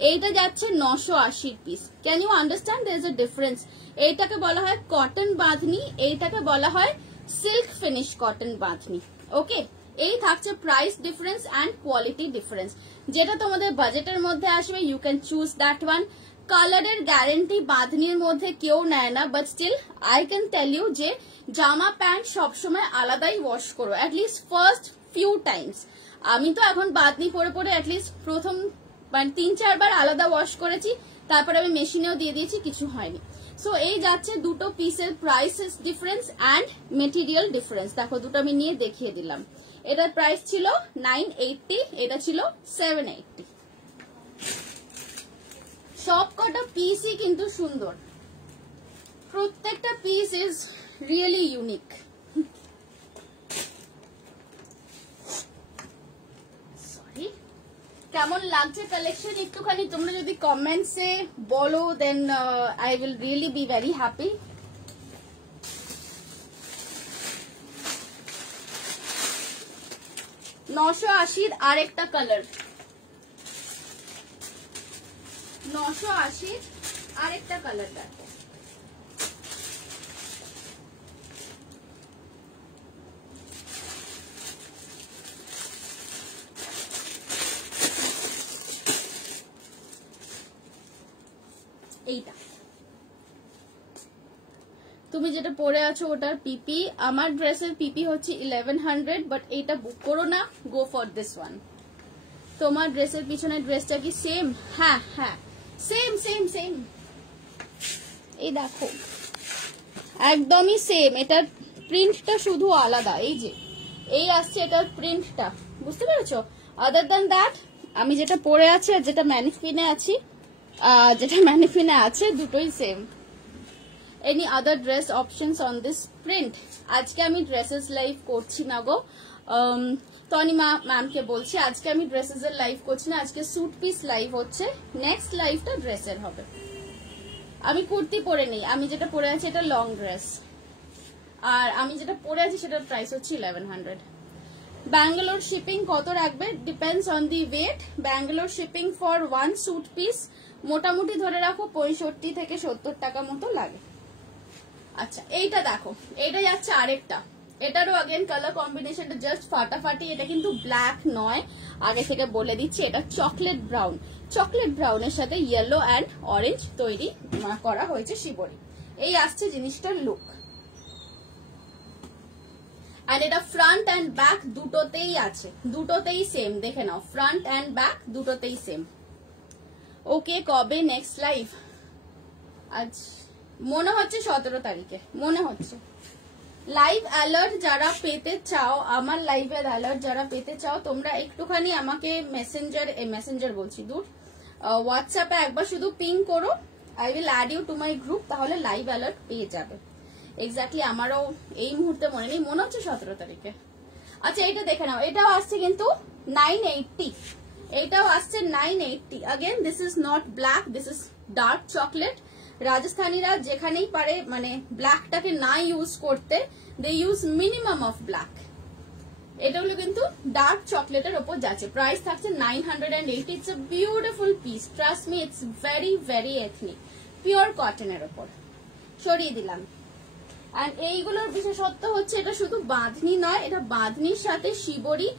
এইটা যাচ্ছে 980 piece. Can you understand there is a difference? এইটাকে বলা হয় কটন বাঁধনি, এইটাকে বলা হয় silk finish cotton bandhani. Okay, এই থাকছে price difference and quality difference. যেটা তোমাদের বাজেটের মধ্যে আসবে you can choose that one. কালারের গ্যারেন্টি বাঁধনির মধ্যে কেউ নেয় না, but still I can tell you যে জামা প্যান্ট সবসময় আলাদাই ওয়াশ করো, অ্যাটলিস্ট ফার্স্ট ফিউ টাইমস। আমি তো এখন বাঁধনি পরে পরে অ্যাটলিস্ট প্রথম 3-4 বার আলাদা ওয়াশ করেছি, তারপরে আমি মেশিনেও দিয়ে দিয়েছি, কিছু হয়নি। সো এই যাচ্ছে দুটো পিসের prices difference and material difference. দেখো দুটো আমি নিয়ে দেখিয়ে দিলাম। এটার প্রাইস ছিল 980, এটা ছিল 780। সব কটা পিসই কিন্তু সুন্দর, প্রত্যেকটা piece is really unique. Sorry, কেমন লাগছে কালেকশন একটুখানি তোমরা যদি কমেন্টসে বলো, then I will really be very happy. নশো আশির আরেকটা কালার, 980 আরেকটা কালার দেখো। এইটা তুমি যেটা পরে আছো ওটার পিপি, আমার ড্রেসের পিপি হচ্ছে 1100, বাট এইটা বুক করো না, গো ফর দিস ওয়ান। তোমার ড্রেসের পিছনে ড্রেসটা কি সেম? হ্যাঁ হ্যাঁ, সেম সেম সেম। এই দেখো একদমই সেম, এটার প্রিন্টটা শুধু আলাদা। এই যে এই আসছে এটার প্রিন্টটা, বুঝতে পেরেছো? আদার দ্যান দ্যাট আমি যেটা পরে আছি আর যেটা ম্যানিফিনে আছে দুটোই same. Any other dress options on this print? আজকে আমি ড্রেসেস লাইভ করছি না গো, তনিমা ম্যামকে বলছি আজকে আমি ড্রেসেস এর লাইভ করছি না, আজকে স্যুট পিস লাইভ হচ্ছে, নেক্সট লাইভটা ড্রেসের হবে। আমি কুর্তি পরে নেই, আমি যেটা পরে আছি এটা লং ড্রেস, আর আমি যেটা পরে আছি সেটার প্রাইস হচ্ছে 1100। ব্যাঙ্গালোর শিপিং কত রাখবে? Depends on the weight. Bangalore shipping for one suit piece মোটামুটি ধরে রাখো 65 থেকে 70 টাকা মতো লাগে। আচ্ছা এইটা দেখো, এটা যাচ্ছে আরেকটা, এটারও আগেন কালার কম্বিনেশনটা জাস্ট ফাটাফাটি। এটা কিন্তু ব্ল্যাক নয়, আগে থেকে বলে দিচ্ছি, এটা চকলেট ব্রাউন, চকলেট ব্রাউনের সাথে ইয়েলো অ্যান্ড অরেঞ্জ তৈরি করা হয়েছে শিবরি। এই আসছে জিনিসটার লুক, আর এটা ফ্রন্ট অ্যান্ড ব্যাক দুটোতেই আছে, দুটোতেই সেম, দেখে নাও ফ্রন্ট অ্যান্ড ব্যাক দুটোতেই সেম। ওকে কবে নেক্সট লাইভ? আজ মনে হচ্ছে 17 তারিখে, মনে হচ্ছে। লাইভ অ্যালার্ট যারা পেতে চাও, আমার লাইভের অ্যালার্ট যারা পেতে চাও, তোমরা একটুখানি আমাকে মেসেঞ্জার বলছি দূর, হোয়াটসঅ্যাপে একবার শুধু পিং করো, I will add you to my group, তাহলে লাইভ অ্যালার্ট পেয়ে যাবে। এক্স্যাক্টলি আমারও এই মুহূর্তে মনে নেই, মনে হচ্ছে 17 তারিখে। আচ্ছা এইটা দেখে নাও, এটাও আসছে কিন্তু 980, এইটাও আসছে 980। Again this is not black, this is dark chocolate. রাজস্থানীরা যেখানেই পারে মানে ব্ল্যাকটাকে না ইউজ করতে, they use minimum of black. এটা হলো কিন্তু ডার্ক চকলেটের ওপর যাচ্ছে, প্রাইস থাকছে 980। It's a beautiful piece, trust me, it's very very ethnic, pure কটনের ওপর। সরিয়ে দিলাম। আর এইগুলোর বিশেষত্ব হচ্ছে এটা শুধু বাঁধনি নয়, এটা বাঁধনির সাথে শিবরি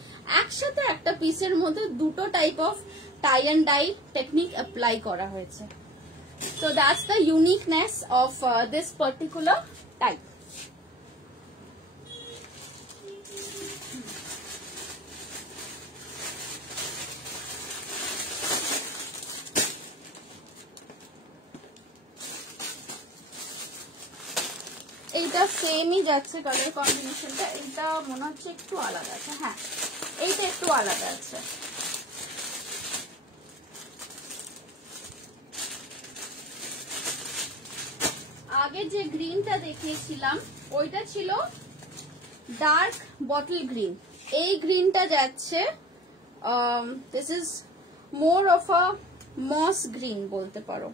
একসাথে একটা পিসের মধ্যে দুটো type of tie and dye technique apply করা হয়েছে। So that's the uniqueness of this particular type. এইটা সেমই যাচ্ছে কালার কম্বিনেশনটা, এইটা মনে হচ্ছে একটু আলাদা আছে, হ্যাঁ এইটা একটু আলাদা আছে। আগে যে গ্রিনটা দেখিয়েছিলাম ওইটা ছিল ডার্ক বটল গ্রিন, এই গ্রিনটা যাচ্ছে this is more of a moss green বলতে পারো।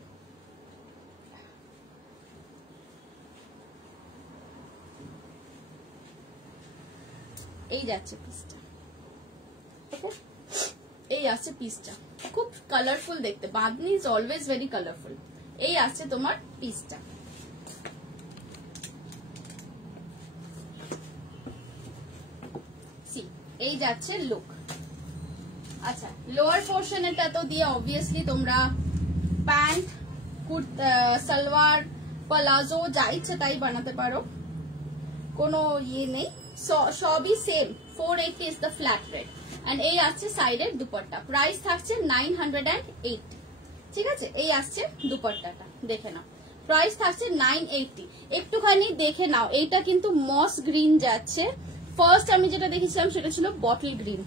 এই যাচ্ছে পিসটা, এই আসছে পিসটা, খুব কালারফুল দেখতে, bandhani is always very colourful. এই আসছে তোমার পিসটা। এই যাচ্ছে লুক। আচ্ছা লোয়ার পোর্শন এটা তো দিয়ে অবভিয়াসলি তোমরা প্যান্ট, সালোয়ার, প্লাজো যা ইচ্ছে তাই বানাতে পারো, কোনো ইয়ে নেই, সবই same. 480 is the flat rate. And এই আসছে সাইডের দুপাট্টা, প্রাইস থাকছে 908। ঠিক আছে, এই আসছে দুপাট্টাটা, দেখে নাও প্রাইস থাকছে 980। একটুখানি দেখে নাও, এইটা কিন্তু মস গ্রিন যাচ্ছে। ফার্স্ট আমি যেটা দেখেছিলাম সেটা ছিল বটল গ্রিন।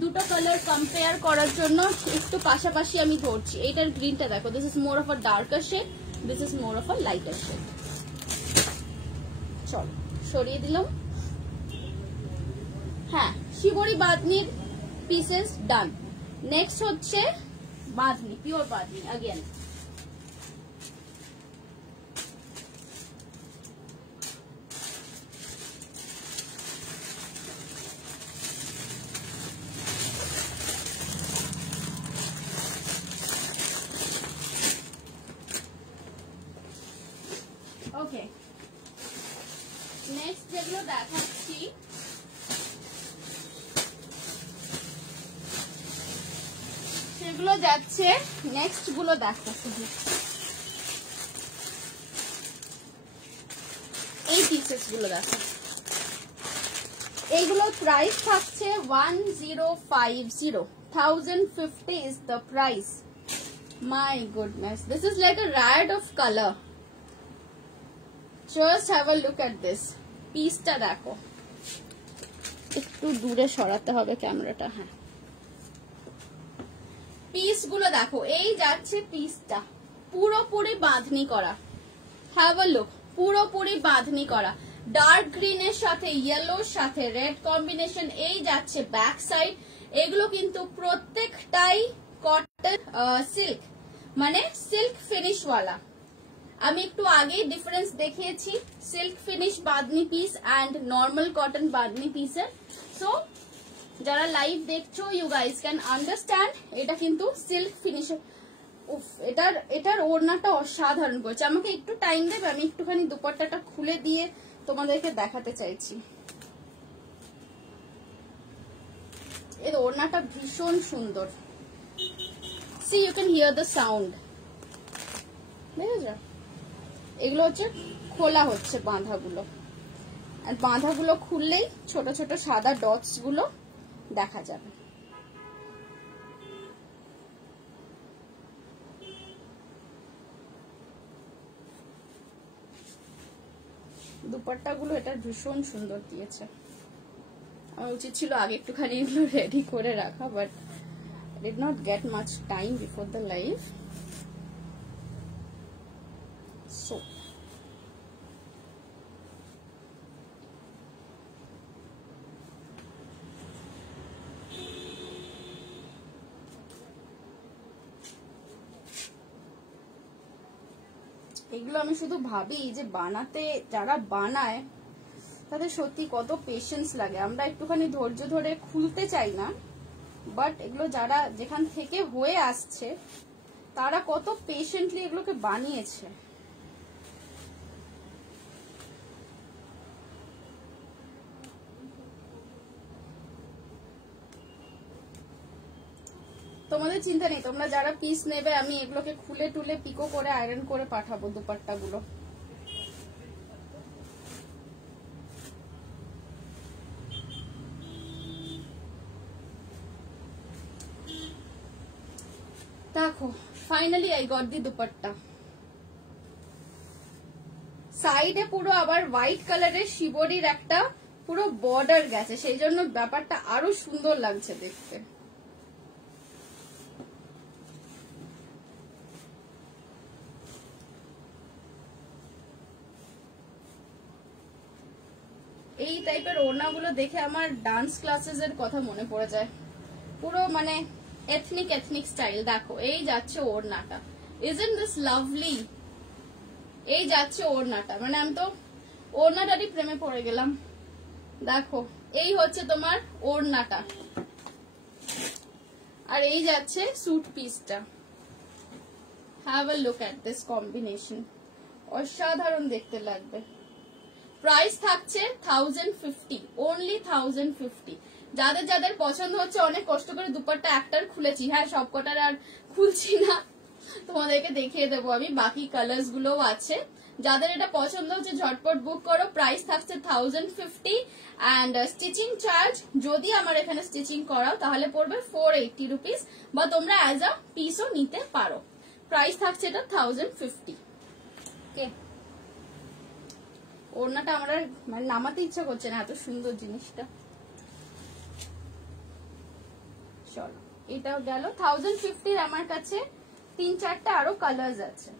দুটো কালার কম্পেয়ার করার জন্য একটু পাশাপাশি আমি ধরছি। এইটার গ্রিনটা দেখো, this is more of a darker shade, this is more of a lighter shade. চলো সরিয়ে দিলাম। হ্যাঁ শিবরি বাঁধনির পিসেস ডান। নেক্সট হচ্ছে bandhani, pure bandhani again. Okay next যেগুলো দেখাচ্ছি সেগুলো যাচ্ছে, নেক্সট গুলো দেখাচ্ছি, এই পিসেস গুলো দেখো, এইগুলো প্রাইস থাকছে 1050, 1050 is the price. My goodness, this is like a riot of color. Just have a look at this. পিসটা দেখো, একটু দূরে সরাতে হবে ক্যামেরাটা। হ্যাঁ, পিস গুলো দেখো, এই যাচ্ছে পিসটা পুরোপুরি বাঁধনি করা। হ্যাভ আ লুক, পুরোপুরি বাঁধনি করা, ডার্ক গ্রিনের সাথে ইয়েলোর সাথে রেড কম্বিনেশন। এই যাচ্ছে ব্যাক সাইড। এগুলো কিন্তু প্রত্যেকটাই কটন সিল্ক, মানে সিল্ক ফিনিশ ওয়ালা। আমি একটু আগেই ডিফারেন্স দেখিয়েছি silk finish bandhani piece and normal cotton bandhani পিসের। সো যারা লাইভ দেখছো, ইউ গাইস ক্যান আন্ডারস্ট্যান্ড এটা কিন্তু সিল্ক ফিনিশ। উফ, এটার ওড়নাটা অসাধারণ করেছে। আমাকে একটু টাইম দেবে, আমি একটুখানি দুপাট্টাটা খুলে দিয়ে তোমাদেরকে দেখাতে চাইছি। এর ওড়নাটা ভীষণ সুন্দর। See you can hear the sound. দেখেছো, এগুলো হচ্ছে খোলা হচ্ছে বাঁধাগুলো, আর বাঁধাগুলো খুললেই ছোট ছোট সাদা ডটস গুলো দেখা যাবে। দুপাট্টা গুলো এটা ভীষণ সুন্দর দিয়েছে। আমার উচিত ছিল আগে একটুখানি এগুলো রেডি করে রাখা, but did not get much time before the live. So এগুলো আমি শুধু ভাবি যে বানাতে, যারা বানায় তাদের সত্যি কত পেশেন্স লাগে। আমরা একটুখানি ধৈর্য ধরে খুলতে চাই না, বাট এগুলো যারা যেখান থেকে হয়ে আসছে তারা কত পেশেন্টলি এগুলোকে বানিয়েছে। তোমাদের চিন্তা নেই, তোমরা যারা পিস নেবে আমি এগুলোকে খুলে টুলে পিকো করে আয়রন করে পাঠাবো দুপাট্টা গুলো। দেখো, ফাইনালি আই গট দি দুপাট্টা। সাইডে পুরো আবার হোয়াইট কালারের শিবরির একটা পুরো বর্ডার গেছে, সেই জন্য ব্যাপারটা আরো সুন্দর লাগছে দেখতে। এই টাইপের ওড়নাগুলো দেখে আমার ডান্স ক্লাসেস এর কথা মনে পড়ে যায়। পুরো মানে এথনিক স্টাইল। দেখো, এই যাচ্ছে ওড়নাটা, ইজন্ট দিস লাভলি? এই যাচ্ছে ওড়নাটা, মানে আমি তো ওড়নাটারই প্রেমে পড়ে গেলাম। দেখো, এই হচ্ছে তোমার ওড়নাটা, আর এই যাচ্ছে স্যুট পিসটা। Have a look at this combination, অসাধারণ দেখতে লাগবে। প্রাইস থাকছে 1050, অনলি 1050। যাদের যাদের পছন্দ হচ্ছে, অনেক কষ্ট করে দুপাট্টা একটার খুলেছি, হ্যাঁ সব কটার আর খুলছি না, তোমাদেরকে দেখিয়ে দেবো আমি, বাকি কালার্স গুলোও আছে। যাদের এটা পছন্দ হচ্ছে ঝটপট বুক করো। প্রাইস থাকছে 1050 অ্যান্ড স্টিচিং চার্জ যদি আমার এখানে স্টিচিং করাও তাহলে পড়বে 480 রুপিস, বা তোমরা অ্যাজ আ পিসও নিতে পারো। প্রাইস থাকছে এটা 1050। ওকে, ওড়নাটা আমার আর মানে নামাতে ইচ্ছা করছে না, এত সুন্দর জিনিসটা। চলো, এটাও গেল 1050। আমার কাছে 3-4টা আরো কালার্স আছে।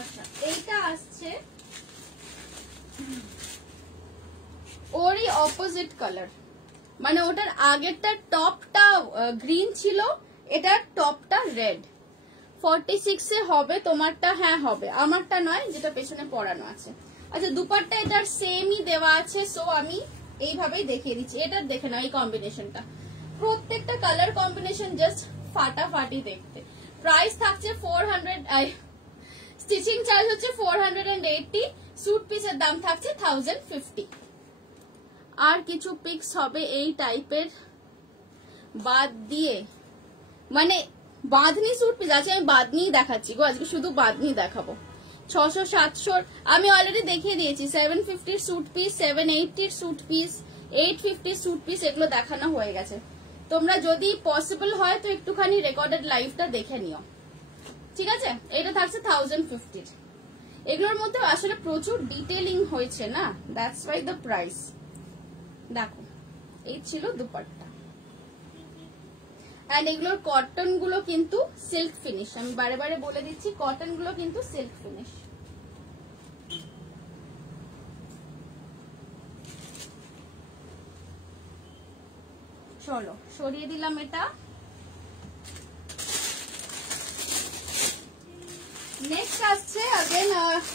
আচ্ছা, এইটা আসছে ওরই অপোজিট কালার, মানে ওটার আগেরটা টপটা গ্রিন ছিল, এটার টপটা রেড। 46 এ হবে তোমারটা? হ্যাঁ হবে, আমারটা নয়, যেটা পেছনে পরানো আছে। আচ্ছা, দুপাট্টা এটার সেমই দেওয়া আছে, সো আমি এইভাবেই দেখিয়ে দিচ্ছি। এটার দেখে নাও এই কম্বিনেশনটা, প্রত্যেকটা কালার কম্বিনেশন জাস্ট ফাটাফাটি দেখতে। প্রাইস থাকছে 400, স্টিচিং চার্জ হচ্ছে 480, স্যুট পিসের দাম থাকছে 1050। আর কিছু পিক্স হবে এই টাইপের বাদ দিয়ে, মানে বাঁধনি স্যুট পিস আছে, আমি বাঁধনি দেখাচ্ছি গো, আজকে শুধু বাঁধনি দেখাবো। 600-700 আমি অলরেডি দেখিয়ে দিয়েছি। 750 suit piece, 780 suit piece, 850 suit piece, এগুলো দেখানো হয়ে গেছে। তোমরা যদি পসিবল হয় তো একটুখানি রেকর্ডেড লাইভটা দেখে নিও। ঠিক আছে, এটা থাকছে 1050 এগুলোর মধ্যে আসলে প্রচুর ডিটেইলিং হয়েছে না, দ্যাটস ওয়াই দ্য প্রাইস। দেখো এই ছিল দুপাট্টা, এন্ড এগুলোর কটন গুলো কিন্তু সিল্ক ফিনিশ, আমি বারে বারে বলে দিচ্ছি কটন গুলো কিন্তু সিল্ক ফিনিশ। চলো সরিয়ে দিলাম এটা। নেক্সট আসছে अगेन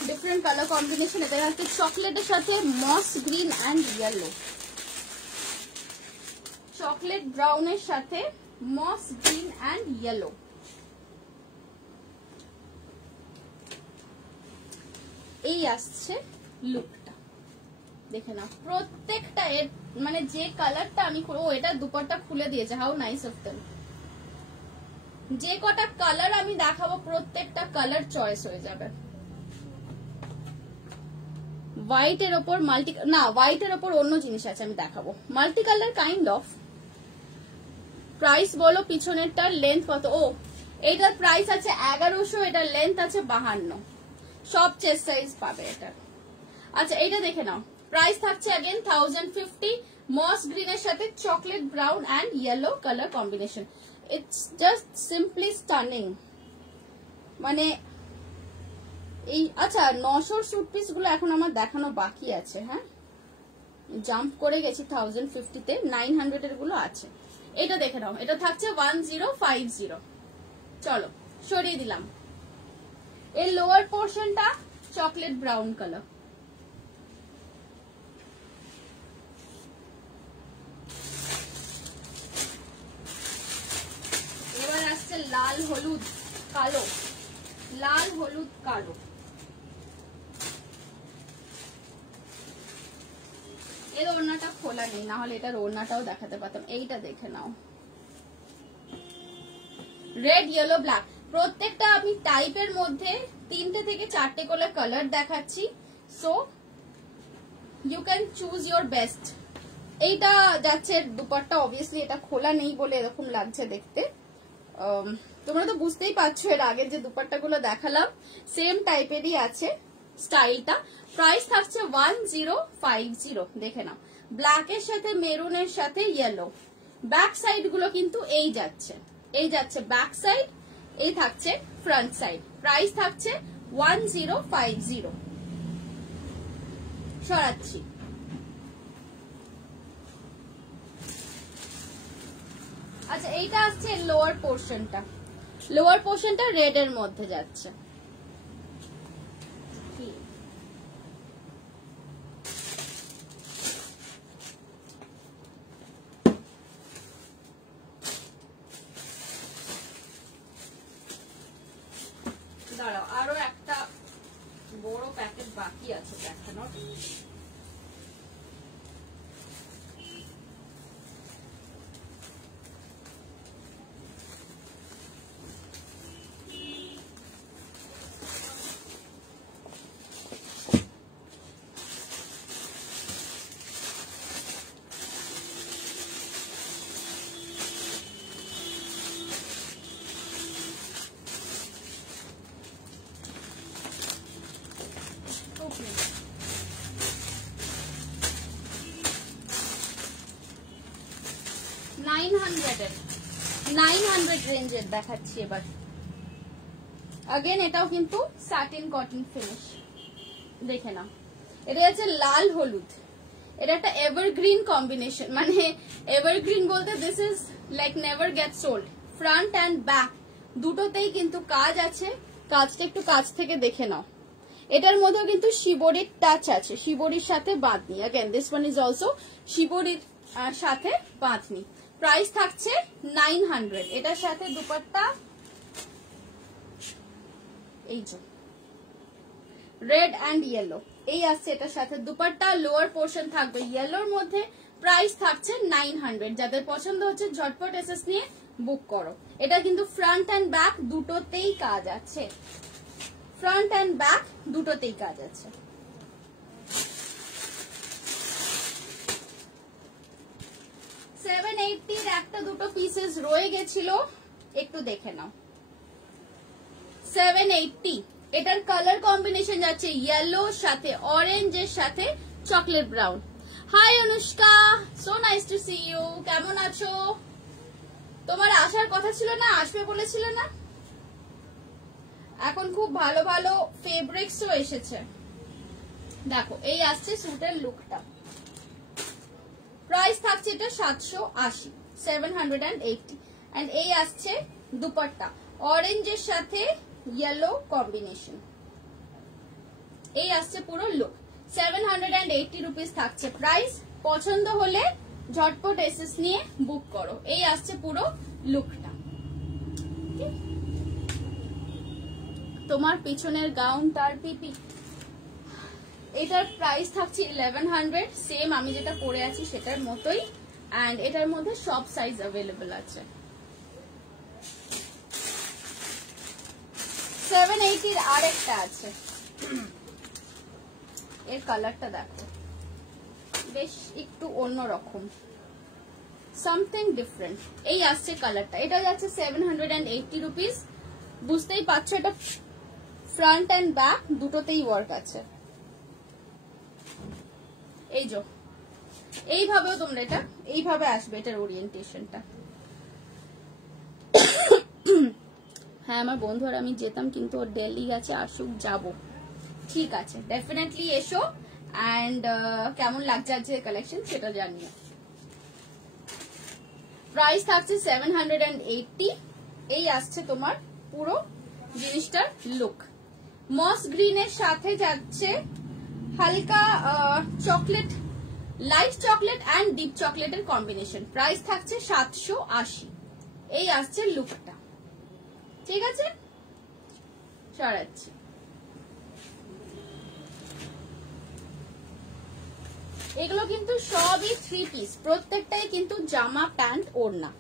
ডিফারেন্ট কালার কম্বিনেশন, এটা হচ্ছে চকলেটের সাথে মস গ্রিন এন্ড ইয়েলো, চকলেট ব্রাউনের সাথে মস গ্রিন এন্ড ইয়েলো। এই আসছে লুকটা, দেখে নাও প্রত্যেকটা এর মানে যে কালারটা আমি এটা দুপাট্টা খুলে দিয়েছে, হাউ নাইস অফ দেম। যে কটা কালার আমি দেখাবো প্রত্যেকটা কালার চয়েস হয়ে যাবে। হোয়াইট এর ওপর মাল্টি, না হোয়াইট এর ওপর অন্য জিনিস আছে আমি দেখাবো, multi colour kind of. Price বলো পিছনেরটার লেন্থ কত? ও এটার প্রাইস আছে 1100, এটার লেন্থ আছে 52, সব চেস্ট সাইজ পাবে এটা। আচ্ছা এইটা দেখে নাও, প্রাইস থাকছে अगेन 1050, মস গ্রিনের সাথে chocolate brown and yellow colour combination. It's just simply stunning. মানে এই আচ্ছা 900 স্যুট পিস গুলো এখন আমার দেখানো বাকি আছে, হ্যাঁ জাম্প করে গেছি 1050 তে, 900 এর গুলো আছে। এটা দেখে নাও, এটা থাকছে 1050। চলো সরিয়ে দিলাম। এর লোয়ার পোর্শনটা চকলেট ব্রাউন কালার, এবার আসছে লাল হলুদ কালো, লাল হলুদ কালো। এর ওড়নাটা খোলা নেই, না হলে এটার ওড়নাটাও দেখাতে পারতাম। এইটা দেখে নাও, রেড ইয়েলো ব্ল্যাক, প্রত্যেকটা আমি টাইপের মধ্যে 3টে থেকে 4টে করে কালার দেখাচ্ছি, so you can choose your best. এইটা যাচ্ছে দুপাট্টা, অবভিয়াসলি এটা খোলা নেই বলে এরকম লাগছে দেখতে। তোমরা তো বুঝতেই পারছো এর আগে যে দুপাট্টা গুলো দেখালাম সেম টাইপেরই আছে স্টাইলটা। প্রাইস থাকছে 1050, দেখে নাও ব্ল্যাক এর সাথে মেরুনের সাথে ইয়েলো। ব্যাক সাইড গুলো কিন্তু এই যাচ্ছে, এই যাচ্ছে ব্যাক সাইড, এই থাকছে ফ্রন্ট সাইড। প্রাইস থাকছে 1050। সরাচ্ছি। আচ্ছা এইটা আসছে লোয়ার পোর্শনটা, লোয়ার পোর্শনটা রেড এর মধ্যে যাচ্ছে। দাঁড়াও আরো একটা বড় প্যাকেট বাকি আছে দেখানোর। $900 রেঞ্জের দেখাচ্ছি এবার। अगेन এটাও কিন্তু স্যাটিন কটন ফিনিশ, দেখে নাও। এটা হচ্ছে লাল হলুদ, এটা একটা এভারগ্রিন কম্বিনেশন, মানে এভারগ্রিন বলতে this is like never gets old. Front and back দুটোতেই কিন্তু কাজ আছে, কাজটা একটু কাছ থেকে দেখে নাও। এটার মধ্যেও কিন্তু শিবরির টাচ আছে, শিবরির সাথে bandhani. Again this one is also শিবরির সাথে বাঁধনি। প্রাইস থাকছে 900। এটার সাথে দুপাট্টা এই যে রেড এন্ড ইয়েলো, এই আসছে এটার সাথে দুপাট্টা। লোয়ার পোর্শন থাকবে ইয়েলোর মধ্যে। প্রাইস থাকছে 900। যাদের পছন্দ হচ্ছে ঝটপট এসএস নিয়ে বুক করো। এটা কিন্তু ফ্রন্ট এন্ড ব্যাক দুটোতেই কাজ আছে, ফ্রন্ট এন্ড ব্যাক দুটোতেই কাজ আছে। $780 একটা দুটো পিসেস রয়ে গেছিল, একটু দেখে নাও। 780 এটার কালার কম্বিনেশন যাচ্ছে ইয়েলোর সাথে অরেঞ্জের সাথে chocolate brown. Hi Anushka, so nice to see you. কেমন আছো? তোমার আসার কথা ছিল না, আসবে বলেছিল না? এখন খুব ভালো ভালো ফেব্রিক্সও এসেছে। দেখো এই আসছে স্যুটের লুকটা। প্রাইস থাকছে এটা 780, 780 এন্ড এই আসছে দুপাট্টা অরেঞ্জের সাথে ইয়েলো কম্বিনেশন। এই আসছে পুরো লুক, 780 রুপিস থাকছে প্রাইস। পছন্দ হলে ঝটপট এসএস নিয়ে বুক করো। এই আসছে পুরো লুকটা। তোমার পিছনের গাউনটার পিপি, এটার প্রাইস থাকছে 1100, সেম আমি যেটা পরে আছি সেটার মতোই। এন্ড এটার মধ্যে সব সাইজ অ্যাভেলেবল আছে। 780 আরেকটা আছে, এর কালারটা দেখো, বেশ একটু অন্যরকম, সামথিং ডিফারেন্ট। এই আসছে কালারটা, এটা যাচ্ছে 780 রুপিস। বুঝতেই পারছো এটা ফ্রন্ট এন্ড ব্যাক দুটোতেই ওয়ার্ক আছে। এই যে এইভাবেও তোমরা এটা এইভাবে আসবে, এটার ওরিয়েন্টেশনটা। হ্যাঁ আমার বন্ধু আর আমি যেতাম, কিন্তু ওর দিল্লি গেছে, আসুক যাবো। ঠিক আছে, ডেফিনেটলি এসো। এন্ড কেমন লাগছে আজকে কালেকশন সেটা জানিও। প্রাইস থাকছে 780। এই আসছে তোমার পুরো জিনিসটার লুক। মস গ্রিনের সাথে যাচ্ছে হালকা chocolate, light chocolate and deep চকলেটের কম্বিনেশন। প্রাইস থাকছে 780। এই আসছে লুকটা। ঠিক আছে, সরাচ্ছি। এগুলো কিন্তু সবই 3 পিস, প্রত্যেকটাই কিন্তু জামা প্যান্ট ওড়না।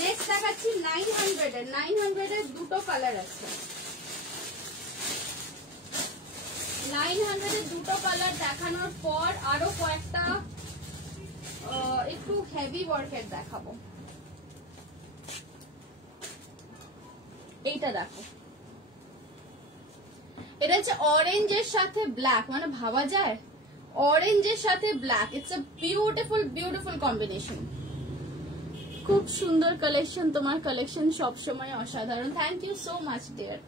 নেক্সট দেখাচ্ছি 900 এর। 900 এর দুটো কালার আছে। 900 এর দুটো কালার দেখানোর পর আরো কয়েকটা একটু হেভি ওয়ার্কের দেখাবো। এইটা দেখো, এটা হচ্ছে অরেঞ্জের সাথে ব্ল্যাক, মানে ভাবা যায় অরেঞ্জের সাথে black. It's a beautiful beautiful combination. খুব সুন্দর কালেকশন, তোমার কালেকশন সবসময় অসাধারণ। Thank you so much dear.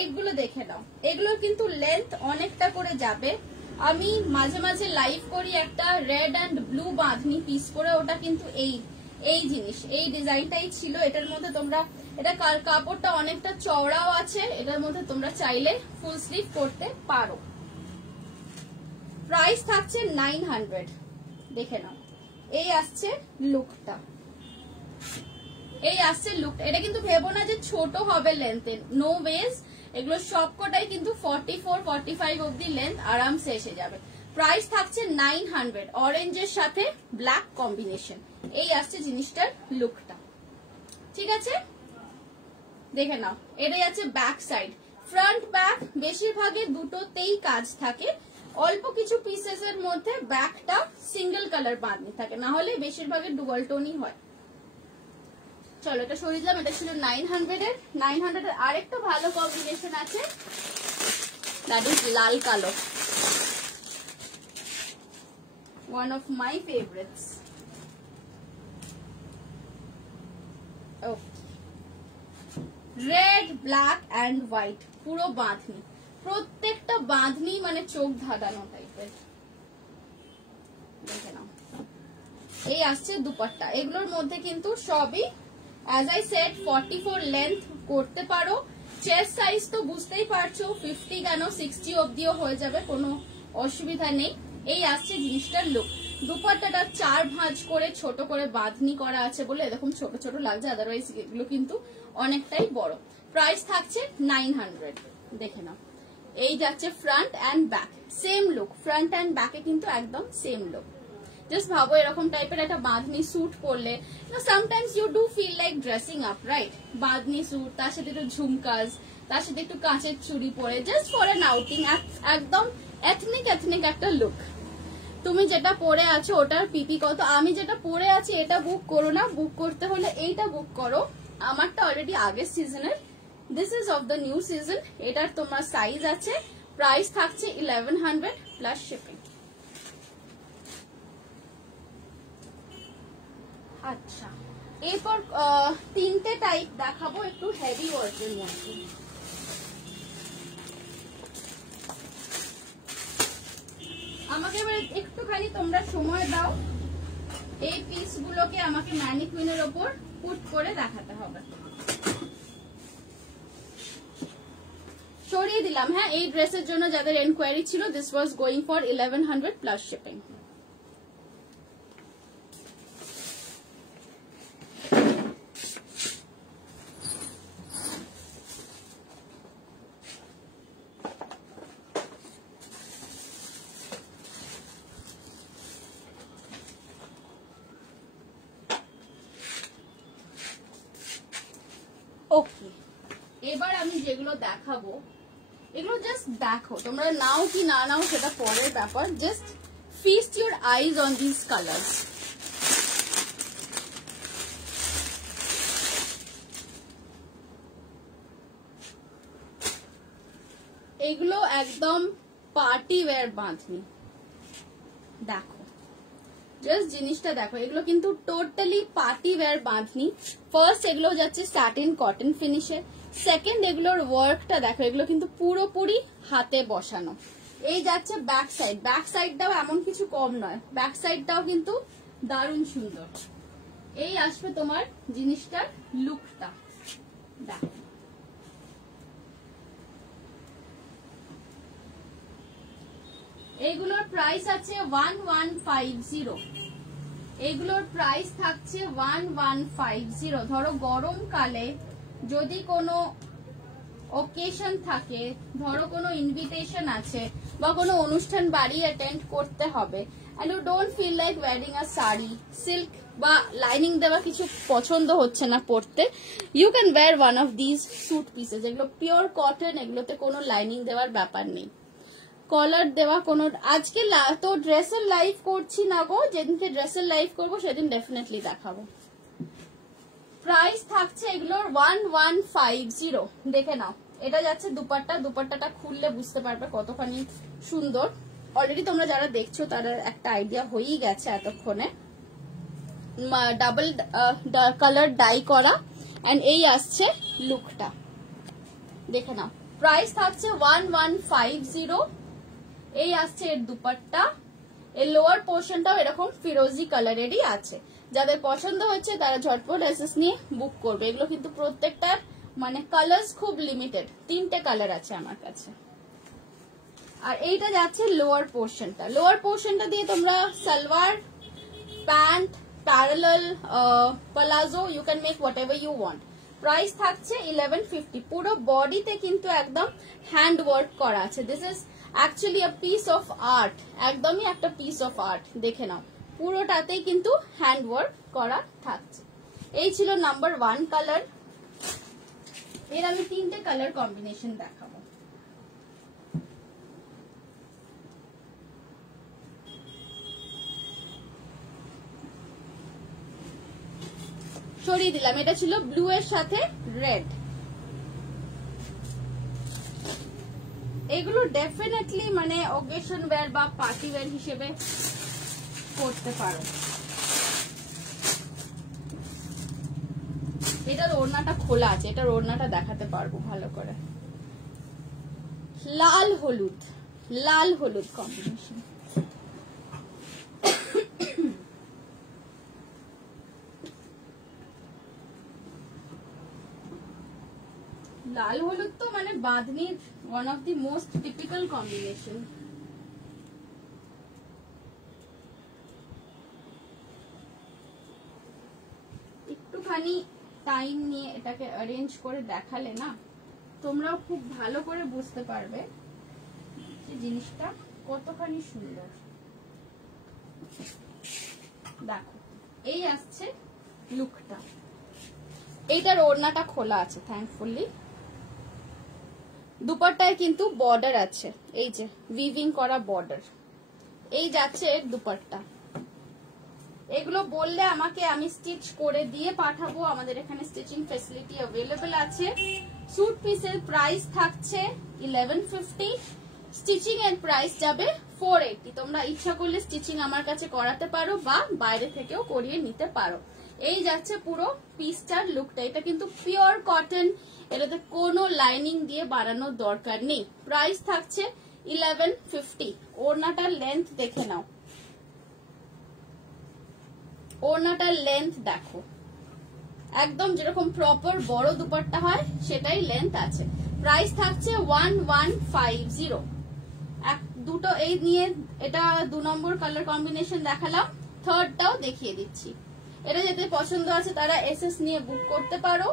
এইগুলো দেখে নাও, এগুলোর কিন্তু লেন্থ অনেকটা করে যাবে। আমি মাঝে মাঝে লাইভ করি একটা red and blue bandhani piece করে, ওটা কিন্তু এই জিনিস, এই ডিজাইনটাই ছিল। এটার মধ্যে তোমরা, এটা কাপড়টা অনেকটা চওড়াও আছে, এটার মধ্যে তোমরা চাইলে ফুল স্লিভ করতে পারো। প্রাইস থাকছে 900। দেখে নাও, এই আসছে লুকটা। এই আসছে লুকটা। এটা কিন্তু ভেবো না যে ছোট হবে লেন্থে, নো ওয়েজ। এগুলো সবকটাই কিন্তু 44, 45 অব্দি লেন্থ আরামসে এসে যাবে। প্রাইস থাকছে 900, অরেঞ্জের সাথে ব্ল্যাক কম্বিনেশন। এই আসছে জিনিসটার লুকটা। ঠিক আছে, দেখে নাও। এটাই আছে ব্যাক সাইড। ফ্রন্ট ব্যাক বেশিরভাগে দুটোতেই কাজ থাকে, অল্প কিছু পিসেস এর মধ্যে ব্যাকটা সিঙ্গেল কালার বাঁধনি থাকে, না হলে বেশিরভাগের ডুয়াল টোনই হয়। চলো এটা সরিয়ে দিলাম। এটা ছিল 900 এর। 900 এর আরেকটা ভালো কম্বিনেশন আছে, দ্যাট ইজ লাল কালো, one of my favourites. Red, black and white, পুরো বাঁধনি, প্রত্যেকটা বাঁধনি মানে চোখ ধাঁধানো টাইপের। দেখে নাও, এই আসছে দুপাট্টা। এগুলোর মধ্যে কিন্তু সবই as I said 44 লেন্থ করতে পারো। চেস্ট সাইজ তো বুঝতেই পারছো, 50 কেন 60 অব্দিও হয়ে যাবে, কোনো অসুবিধা নেই। এই আসছে জিনিসটার লুক। দুপাট্টাটা 4 ভাঁজ করে ছোট করে বাঁধনি করা আছে বলে এরকম ছোট ছোট লাগছে, আদারওয়াইজ এগুলো কিন্তু অনেকটাই বড়। প্রাইস থাকছে 900। দেখে নাও, এই যাচ্ছে front and back, same look. Front end ব্যাকে কিন্তু একদম সেম লুক। জাস্ট ভাবো এরকম টাইপের একটা বাঁধনি স্যুট পরলে, sometimes you do feel like dressing up, right? Bandhani suit, তার সাথে একটু ঝুমকাজ, তার সাথে একটু কাঁচের চুড়ি পরে, জাস্ট ফর এন আউটিং, একদম এথনিক একটা লুক। তুমি যেটা পরে আছো ওটার পিপি কত, আমি যেটা পরে আছি এটা বুক করো না, বুক করতে হলে এইটা বুক করো, আমারটা অলরেডি আগের সিজনের, this is of the new season, এটার তোমার সাইজ আছে, প্রাইস থাকছে 1100 প্লাস শিপিং। আচ্ছা এরপর তিনটে টাইপ দেখাবো একটু হেভি ওয়ার্কের মধ্যে। আমাকে এবার একটুখানি তোমরা সময় দাও, এই পিস গুলোকে আমাকে ম্যানিকুইনের ওপর পুট করে দেখাতে হবে। সরিয়ে দিলাম, হ্যাঁ এই ড্রেসের জন্য যাদের এনকোয়ারি ছিল, this was going for 1100 plus shipping. Okay এবার আমি যেগুলো দেখাবো এগুলো জাস্ট দেখো, তোমরা নাও কি না নাও সেটা পরের ব্যাপার, just feast your eyes on this colours. এগুলো একদম পার্টি ওয়্যার বাঁধনি, দেখো জাস্ট জিনিসটা দেখো, এগুলো কিন্তু totally party wear bandhani. First এগুলো যাচ্ছে স্যাটিন কটন ফিনিশে, সেকেন্ড এগুলোর ওয়ার্কটা দেখো, এগুলো কিন্তু পুরোপুরি হাতে বসানো। এই যাচ্ছে ব্যাক সাইড, ব্যাক সাইডটাও এমন কিছু কম নয়, ব্যাক সাইডটাও কিন্তু দারুণ সুন্দর। এই আসবে তোমার জিনিসটার লুকটা দেখো, এইগুলোর প্রাইস আছে 1150, এগুলোর প্রাইস থাকছে 1150। ধরো গরমকালে যদি কোনো ওকেশন থাকে, ধরো কোনো ইনভিটেশন আছে বা কোনো অনুষ্ঠান বাড়ি অ্যাটেন্ড করতে হবে, and you don't feel like wearing a sari, silk বা লাইনিং দেওয়া কিছু পছন্দ হচ্ছে না পরতে, you can wear one of these suit pieces। এগুলো পিওর কটন, এগুলোতে কোনো লাইনিং দেওয়ার ব্যাপার নেই, কলার দেওয়া কোনো। আজকে তো ড্রেসের লাইভ করছি না গো, যেদিনকে ড্রেসের লাইভ করবো সেদিন ডেফিনেটলি দেখাবো। প্রাইস থাকছে এগুলোর 1150, দেখে নাও। এটা যাচ্ছে দুপাট্টা, দুপাট্টাটা খুললে বুঝতে পারবে কতখানি সুন্দর। অলরেডি তোমরা যারা দেখছো তারা একটা আইডিয়া হয়েই গেছে এতক্ষণে। ডাবল কালার ডাই করা, এন্ড এই আসছে লুকটা, দেখে নাও। প্রাইস থাকছে 1150। এই আসছে এর দুপাট্টা, এর লোয়ার পোর্শনটাও এরকম ফিরোজি কালারেরই আছে। যাদের পছন্দ হচ্ছে তারা ঝটপট এসএস নিয়ে বুক করবে। এগুলো কিন্তু প্রত্যেকটার মানে কালার্স খুব লিমিটেড, 3টে কালার আছে আমার কাছে। আর এইটা যাচ্ছে লোয়ার পোর্শনটা, লোয়ার পোর্শনটা দিয়ে তোমরা salwar, pant, parallel, palazzo, you can make whatever you want. Price থাকছে 1150। পুরো বডিতে কিন্তু একদম হ্যান্ড ওয়ার্ক করা আছে, this is actually a piece of art, একদমই একটা পিস অফ আর্ট, দেখে নাও পুরোটাতেই কিন্তু হ্যান্ড ওয়ার্ক করা থাকছে। এই ছিল নাম্বার 1 কালার। এর আমি 3টে কালার কম্বিনেশন দেখাবো। সরিয়ে দিলাম, এটা ছিল ব্লু এর সাথে রেড। এগুলো ডেফিনেটলি মানে অকেশন ওয়্যার বা পার্টি ওয়্যার হিসেবে করতে পারো। এটার ওড়নাটা খোলা আছে, এটার ওড়নাটা দেখাতে পারবো ভালো করে। লাল হলুদ, লাল হলুদ কম্বিনেশন। লাল হলুদ তো মানে বাঁধনির one of the most typical combination. একটুখানি টাইম নিয়ে এটাকে অ্যারেঞ্জ করে দেখালে না তোমরাও খুব ভালো করে বুঝতে পারবে যে জিনিসটা কতখানি সুন্দর। দেখো এই আসছে লুকটা, এইটার ওড়নাটা খোলা আছে থ্যাঙ্কফুলি। দুপাট্টায় কিন্তু বর্ডার আছে, এই যে উইভিং করা বর্ডার। এই যাচ্ছে এর দুপাট্টা। এগুলো বললে আমাকে আমি স্টিচ করে দিয়ে পাঠাবো, আমাদের এখানে স্টিচিং ফেসিলিটি অ্যাভেলেবল আছে। স্যুট পিসের প্রাইস থাকছে 1150, স্টিচিং এর প্রাইস যাবে 480। তোমরা ইচ্ছা করলে স্টিচিং আমার কাছে করাতে পারো বা বাইরে থেকেও করিয়ে নিতে পারো। এই যাচ্ছে পুরো পিসটার লুকটা। এটা কিন্তু পিওর কটন, এটাতে কোনো লাইনিং দিয়ে বানানোর দরকার নেই। প্রাইস থাকছে 1150। ওড়নাটার লেন্থ দেখে নাও, ওড়নাটার লেন্থ দেখো, একদম যেরকম প্রপার বড় দুপাট্টা হয় সেটাই লেন্থ আছে। প্রাইস থাকছে 1150। দুটো এই নিয়ে এটা 2 নম্বর কালার কম্বিনেশন দেখালাম, থার্ডটাও দেখিয়ে দিচ্ছি। এটা যাদের পছন্দ আছে তারা এসএস নিয়ে বুক করতে পারো।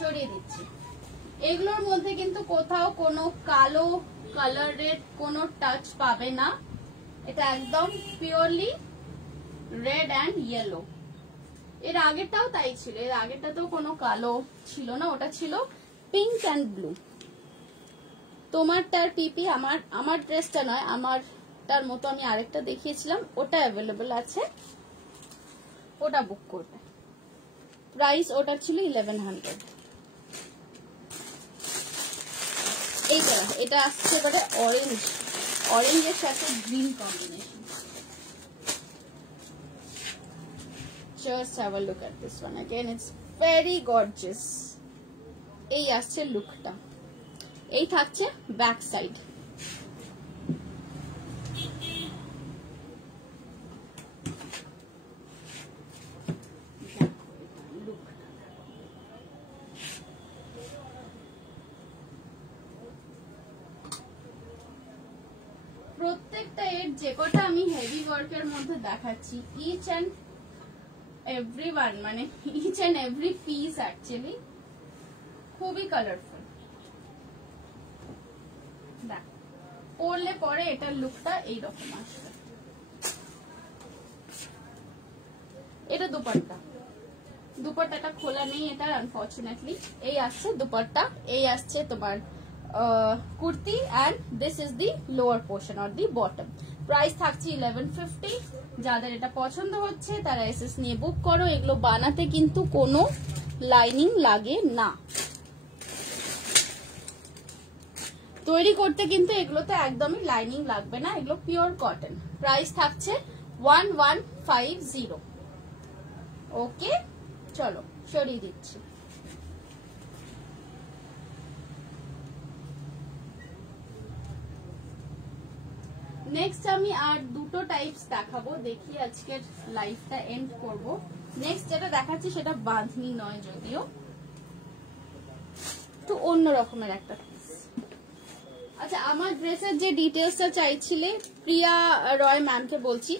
সরিয়ে দিচ্ছি। এগুলোর মধ্যে কিন্তু কোথাও কোনো কালো কালারের কোনো টাচ পাবে না, এটা একদম পিওরলি রেড অ্যান্ড ইয়েলো। এর আগেরটাও তাই ছিল, এর আগেরটা তো কোনো কালো ছিল না, ওটা ছিল পিঙ্ক অ্যান্ড ব্লু। তোমারটার পিপি, আমার ড্রেসটা নয়, আমারটার মতো আমি আরেকটা দেখিয়েছিলাম, ওটা অ্যাভেলেবল আছে, ওটা বুক করবে। প্রাইস ওটা ছিল 1100। এই কালার, এটা আসছে এবারে অরেঞ্জ, অরেঞ্জের সাথে green combination. Just have a look at this one again, it's very gorgeous. এই আসছে লুকটা, এই থাকছে ব্যাক সাইড। প্রত্যেকটা এর যে কটা আমি হেভি ওয়ার্কের মধ্যে দেখাচ্ছি, ইচ অ্যান্ড এভরিওয়ান, মানে each and every piece actually খুবই কালারফুল। দেখ পরলে পরে এটার লুকটা এইরকম আসবে। এটা দুপাট্টা, দুপাট্টাটা খোলা নেই এটার আনফরচুনেটলি। এই আসছে দুপাট্টা, এই আসছে তোমার kurti, and this is the lower portion or the bottom. Price থাকছে 1150। যাদের এটা পছন্দ হচ্ছে তারা এসএস নিয়ে বুক করো। এগুলো বানাতে কিন্তু কোনো লাইনিং লাগে না, তৈরি করতে কিন্তু এগুলোতে একদমই লাইনিং লাগবে না, এগুলো পিওর কটন। প্রাইস থাকছে 1150। ওকে, চলো সরিয়ে দিচ্ছি। নেক্সট আমি আর দুটো টাইপস দেখাবো, দেখি আজকের লাইফটা এন্ড করব। নেক্সট যেটা দেখাচ্ছি সেটা বাঁধনি নয়, যদিও একটু অন্য রকমের একটা পিস। আচ্ছা, আমার ড্রেসের যে ডিটেলসটা চাইছিলে প্রিয়া রয় ম্যামকে বলছি,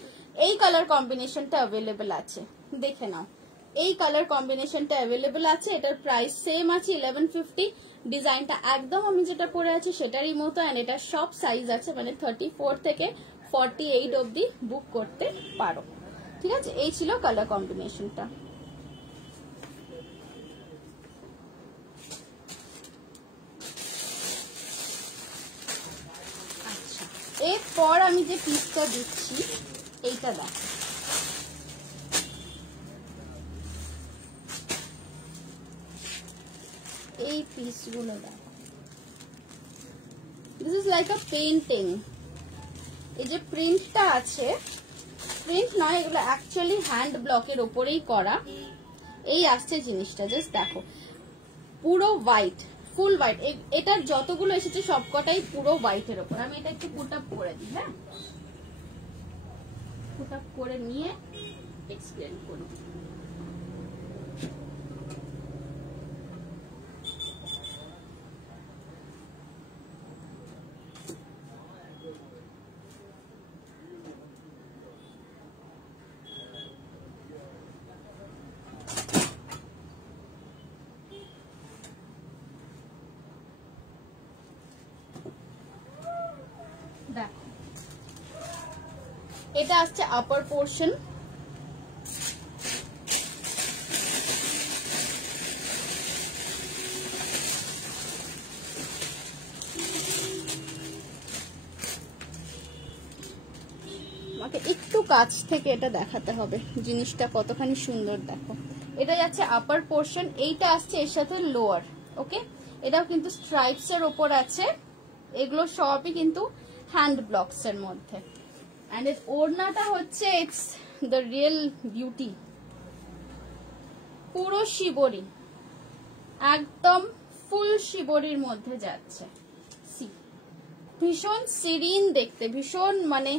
এই কালার কম্বিনেশনটা অ্যাভেলেবেল আছে, দেখে নাও। এই কালার কম্বিনেশনটা অ্যাভেলেবেল আছে, এটার প্রাইস সেম আছে 1150। ডিজাইনটা একদম আমি যেটা পরে আছি সেটারই মতো, এন্ড এটা সব সাইজ আছে, মানে 34 থেকে 48 অবধি বুক করতে পারো। ঠিক আছে, এই ছিল কালার কম্বিনেশনটা। আচ্ছা, এরপর আমি যে পিসটা দিচ্ছি এইটা দেখ, এই পিসগুলো দেখ, this is like a painting. এই যে প্রিন্টটা আছে, প্রিন্ট নয়, এগুলো অ্যাকচুয়ালি হ্যান্ড ব্লকের ওপরেই করা। এই আসছে জিনিসটা, জাস্ট দেখো, পুরো হোয়াইট, ফুল হোয়াইট। এটার যতগুলো এসেছে সবকটাই পুরো হোয়াইটের ওপর। আমি এটা একটু পুট আপ করে দিই, হ্যাঁ, পুট আপ করে নিয়ে এক্সপ্লেন করি। দেখো, এটা আসছে আপার পোর্শন, আমাকে একটু কাছ থেকে এটা দেখাতে হবে জিনিসটা কতখানি সুন্দর। দেখো এটা যাচ্ছে আপার পোর্শন, এইটা আসছে এর সাথে লোয়ার। ওকে, এটাও কিন্তু স্ট্রাইপস এর উপর আছে, এগুলো সবই কিন্তু হ্যান্ড ব্লকস এর মধ্যে। এন্ড এর ওড়নাটা হচ্ছে ইটস দ্য রিয়েল বিউটি, পুরো শিবরি, একদম ফুল শিবরির মধ্যে যাচ্ছে। ভীষণ সিরিন দেখতে, ভীষণ মানে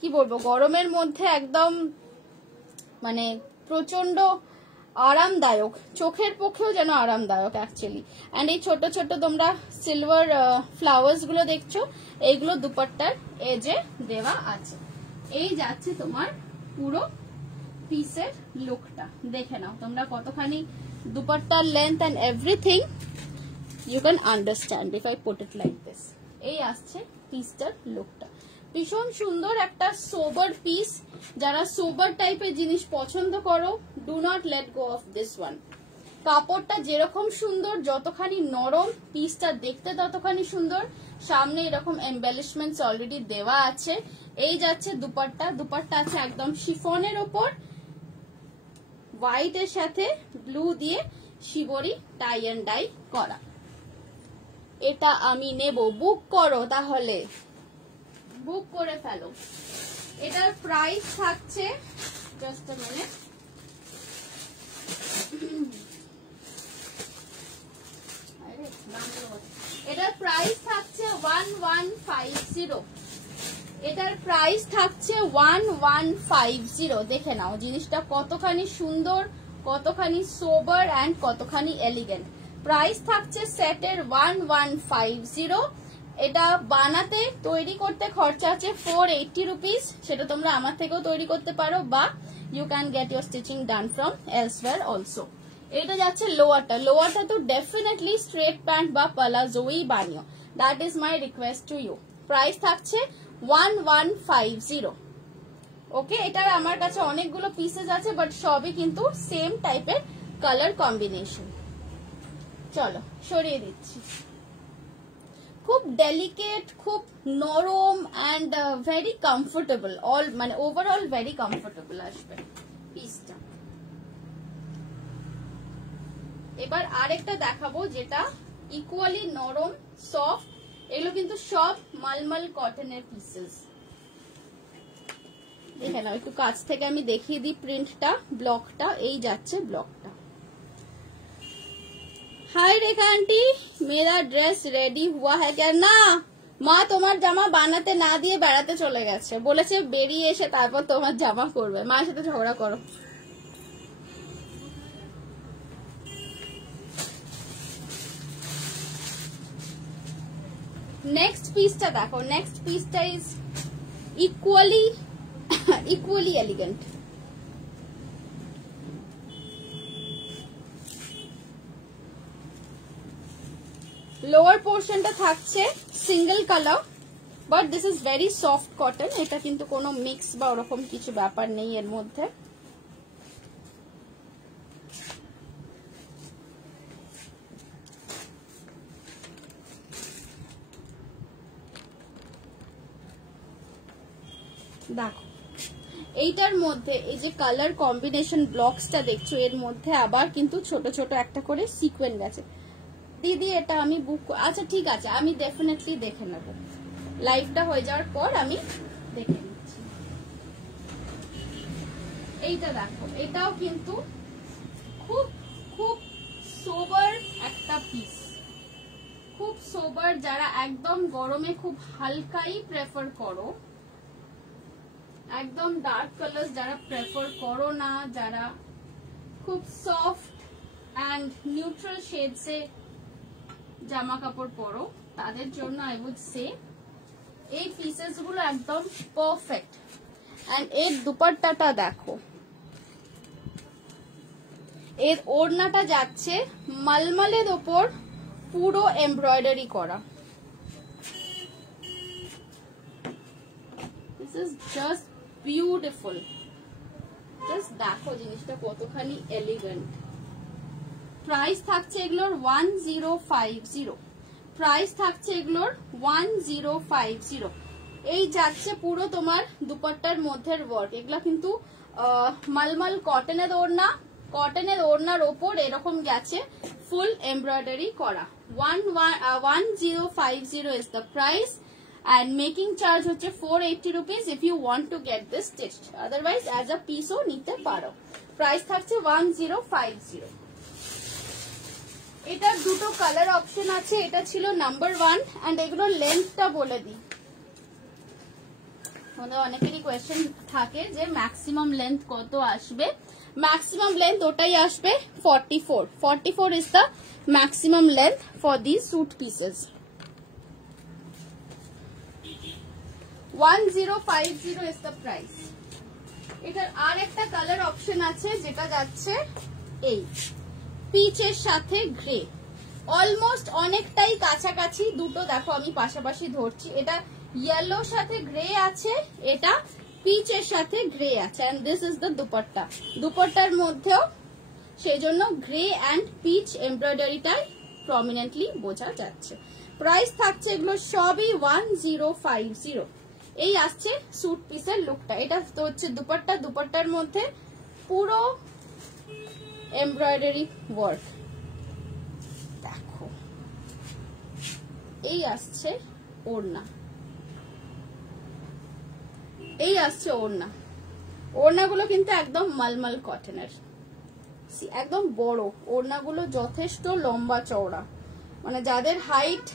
কি বলবো, গরমের মধ্যে একদম মানে প্রচন্ড আরামদায়ক, চোখের পক্ষেও যেন আরামদায়ক অ্যাকচুয়ালি। অ্যান্ড এই ছোট ছোট তোমরা সিলভার ফ্লাওয়ার্স গুলো দেখছো, এইগুলো দুপাট্টার এজে দেওয়া আছে। এই যাচ্ছে তোমার পুরো পিসের লুকটা, দেখে নাও তোমরা কতখানি দুপাট্টার length and everything you can understand if I put it like this. এই আসছে পিসটার লুকটা, ভীষণ সুন্দর একটা সোবার পিস। যারা সোবার টাইপের জিনিস পছন্দ করো, do not let go of this one. কাপড়টা যেরকম সুন্দর, যতখানি নরম, পিসটা দেখতে ততখানি সুন্দর। সামনে এরকম এমবেলিশমেন্টস অলরেডি দেওয়া আছে। এই যাচ্ছে দুপাট্টা, দুপাট্টা আছে একদম শিফনের ওপর, হোয়াইট এর সাথে ব্লু দিয়ে শিবরি টাই এন্ড ডাই করা। এটা আমি নেব, বুক করো তাহলে, বুক করে ফেলো। এটার প্রাইস থাকছে, জাস্ট আ মিনিট, এটার প্রাইস থাকছে 1150। এটার প্রাইস থাকছে 1150। দেখে নাও জিনিসটা কতখানি সুন্দর, কতখানি সোবার অ্যান্ড কতখানি এলিগেন্ট। প্রাইস থাকছে সেটের 1150। এটা বানাতে তৈরি করতে খরচা আছে 480 রুপিস। সেটা তোমরা আমার থেকেও তৈরি করতে পারো, বা you can get your stitching done from elsewhere also. এটা যাচ্ছে লোয়ারটা, লোয়ারটা তো ডেফিনেটলি স্ট্রেট প্যান্ট বা প্লাজোই বানিও, that is my request to you. Price থাকছে 1150। ওকে, এটার আমার কাছে অনেকগুলো পিসেস আছে, বাট সবই কিন্তু সেম টাইপের কালার কম্বিনেশন। চলো সরিয়ে দিচ্ছি। খুব ডেলিকেট, খুব নরম অ্যান্ড ভেরি কমফোর্টেবল, অল মানে ওভারঅল ভেরি কমফোর্টেবল আসবে পিসটা। এবার আরেকটা দেখাবো যেটা ইকুয়ালি নরম, সফট। এগুলো কিন্তু সব মালমাল কটনের পিসেস। দেখে নাও একটু কাছ থেকে আমি দেখিয়ে দিই প্রিন্টটা, ব্লকটা। এই যাচ্ছে ব্লকটা। हाय रेखा आंटी, मेरा ड्रेस रेडी हुआ है क्या? না মা তোমার জামা বানাতে না দিয়ে বেড়াতে চলে গেছে, বলেছে বেরিয়ে এসে তারপর তোমার জামা করবে। মায়ের সাথে ঝগড়া করো। নেক্সট পিসটা দেখো, নেক্সট পিসটা ইজ ইকুয়ালি এলিগেন্ট। লোয়ার পোর্শনটা থাকছে single colour, but this is very soft cotton. এটা কিন্তু কোনো মিক্স বা ওরকম কিছু ব্যাপার নেই এর মধ্যে। দেখো এইটার মধ্যে এই যে কালার কম্বিনেশন ব্লকসটা দেখছো, এর মধ্যে আবার কিন্তু ছোট ছোট একটা করে সিকোয়েন্স গেছে। দিদি এটা আমি বুক, আচ্ছা ঠিক আছে, আমি ডেফিনেটলি দেখে নেব, লাইভটা হয়ে যাওয়ার পর আমি দেখে নিচ্ছি। এইটা দেখো, এটাও কিন্তু খুব খুব সোবার একটা পিস, খুব সোবার। যারা একদম গরমে খুব হালকাই প্রেফার করো, একদম ডার্ক কালার যারা প্রেফার করো না, যারা খুব সফট অ্যান্ড নিউট্রাল শেডসে জামা কাপড় পরো, তাদের জন্য আই উড সে এই পিসেস গুলো একদম পারফেক্ট। এন্ড এর দুপাট্টাটা দেখো, এর ওড়নাটা যাচ্ছে মালমালের ওপর পুরো এমব্রয়ডারি করা। This is just beautiful. Just দেখো জিনিসটা কতখানি এলিগেন্ট। প্রাইস থাকছে এগুলোর 1050। প্রাইস থাকছে এগুলোর 1050। এই যাচ্ছে পুরো তোমার দুপাট্টার মধ্যের ওয়ার্ক। এগুলা কিন্তু মালমাল কটনের ওড়না, কটনের ওড়নার ওপর এরকম গেছে ফুল এমব্রয়ডারি করা। 1050 is the price and making charge হচ্ছে 480 rupees if you want to get this stitched, otherwise as a piece ও নিতে পারো। প্রাইস থাকছে 1050। এটার দুটো কালার অপশন আছে, এটা ছিল নাম্বার 1 এন্ড এগুলো লেন্থটা বলে দিই। আমাদের অনেকেরই কোয়েশ্চেন থাকে যে ম্যাক্সিমাম লেন্থ কত আসবে। ম্যাক্সিমাম লেন্থ ওটাই আসবে 44। 44 is the maximum length for these suit pieces. 1050 is the price. এটার আর একটা কালার অপশন আছে যেটা যাচ্ছে এই পিচের সাথে গ্রে, অলমোস্ট অনেকটাই কাছাকাছি দুটো। দেখো আমি পাশাপাশি ধরছি, এটা ইয়েলোর সাথে গ্রে আছে, এটা পিচের সাথে গ্রে আছে and this is the dupatta. দুপাট্টার মধ্যেও সেই জন্য গ্রে এন্ড পিচ এমব্রয়ডারিটাই প্রমিনেন্টলি বোঝা যাচ্ছে। প্রাইস থাকছে এগুলো সবই 1050। এই আসছে স্যুট পিসের লুকটা। এটা তো হচ্ছে দুপাট্টা, দুপাট্টার মধ্যে পুরো এমব্রয়ডারি ওয়ার্ক। দেখো এই আসছে ওড়না, এই আসছে ওড়না। ওড়নাগুলো কিন্তু একদম মালমাল কটনের, একদম বড় ওড়নাগুলো, যথেষ্ট লম্বা চওড়া। মানে যাদের হাইট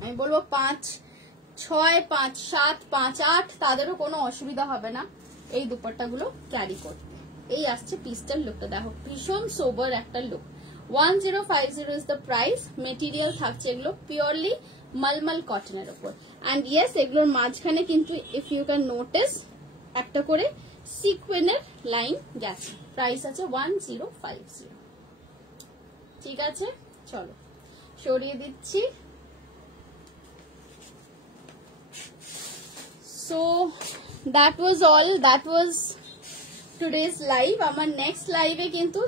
আমি বলবো 5'6", 5'7", 5'8", তাদেরও কোনো অসুবিধা হবে না এই দুপাট্টাগুলো ক্যারি করতে। এই আসছে পিস্টার লুকটা, দেখো ভীষণ সোবার একটা look. 1050 is the price. Material থাকছে এগুলো পিওরলি মালমাল কটনের উপর এন্ড ইয়েস এগুলোর মাঝখানে কিন্তু ইফ ইউ ক্যান নোটিস একটা করে সিকোয়েনের লাইন গেছে। প্রাইস আছে 1050। ঠিক আছে, চলো সরিয়ে দিচ্ছি। So that was all, that was today's live. আমার নেক্সট লাইভে কিন্তু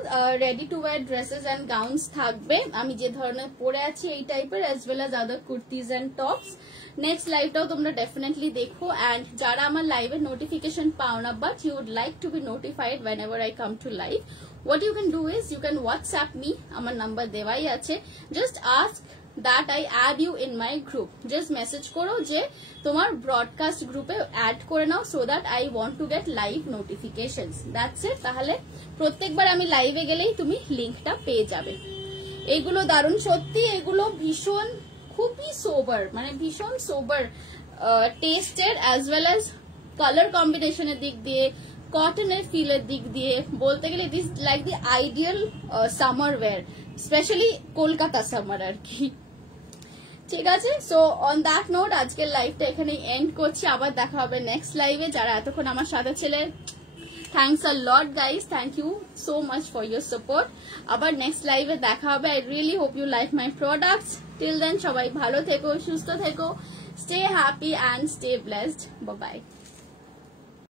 ready to wear dresses and gowns থাকবে, আমি যে ধরনের পরে আছি এই টাইপের, as well as other kurtis and tops. Next লাইভটাও তোমরা ডেফিনেটলি দেখো এন্ড যারা আমার লাইভের নোটিফিকেশন পাও না but you would like to be notified whenever I come to live, what you can do is you can WhatsApp me, আমার number দেওয়াই আছে। Just ask that I add you in my group. Just message koro je tomar broadcast group e add kore nao so that I want to get live notifications. That's it. tahale prottek bar ami live e gelei tumi link ta peye jabe. eigulo darun sotti, eigulo bhishon খুবই সোবার, মানে ভীষণ সোবার টেস্টের as well as color combination এর দিক দিয়ে, কটনের ফিলের দিক দিয়ে বলতে গেলে it is like the ideal summer wear, especially Kolkata summer আর কি। ঠিক আছে, সো অন দ্যাট নোট আজকের লাইভটা এখানে এন্ড করছি। আবার দেখা হবে নেক্সট লাইভে। যারা এতক্ষণ আমার সাথে ছিলে, thanks a lot guys, thank you so much for your support. আবার নেক্সট লাইভে দেখা হবে। I really hope you like my products. Till then সবাই ভালো থেকো, সুস্থ থেকো, stay happy and stay blessed. Bye by.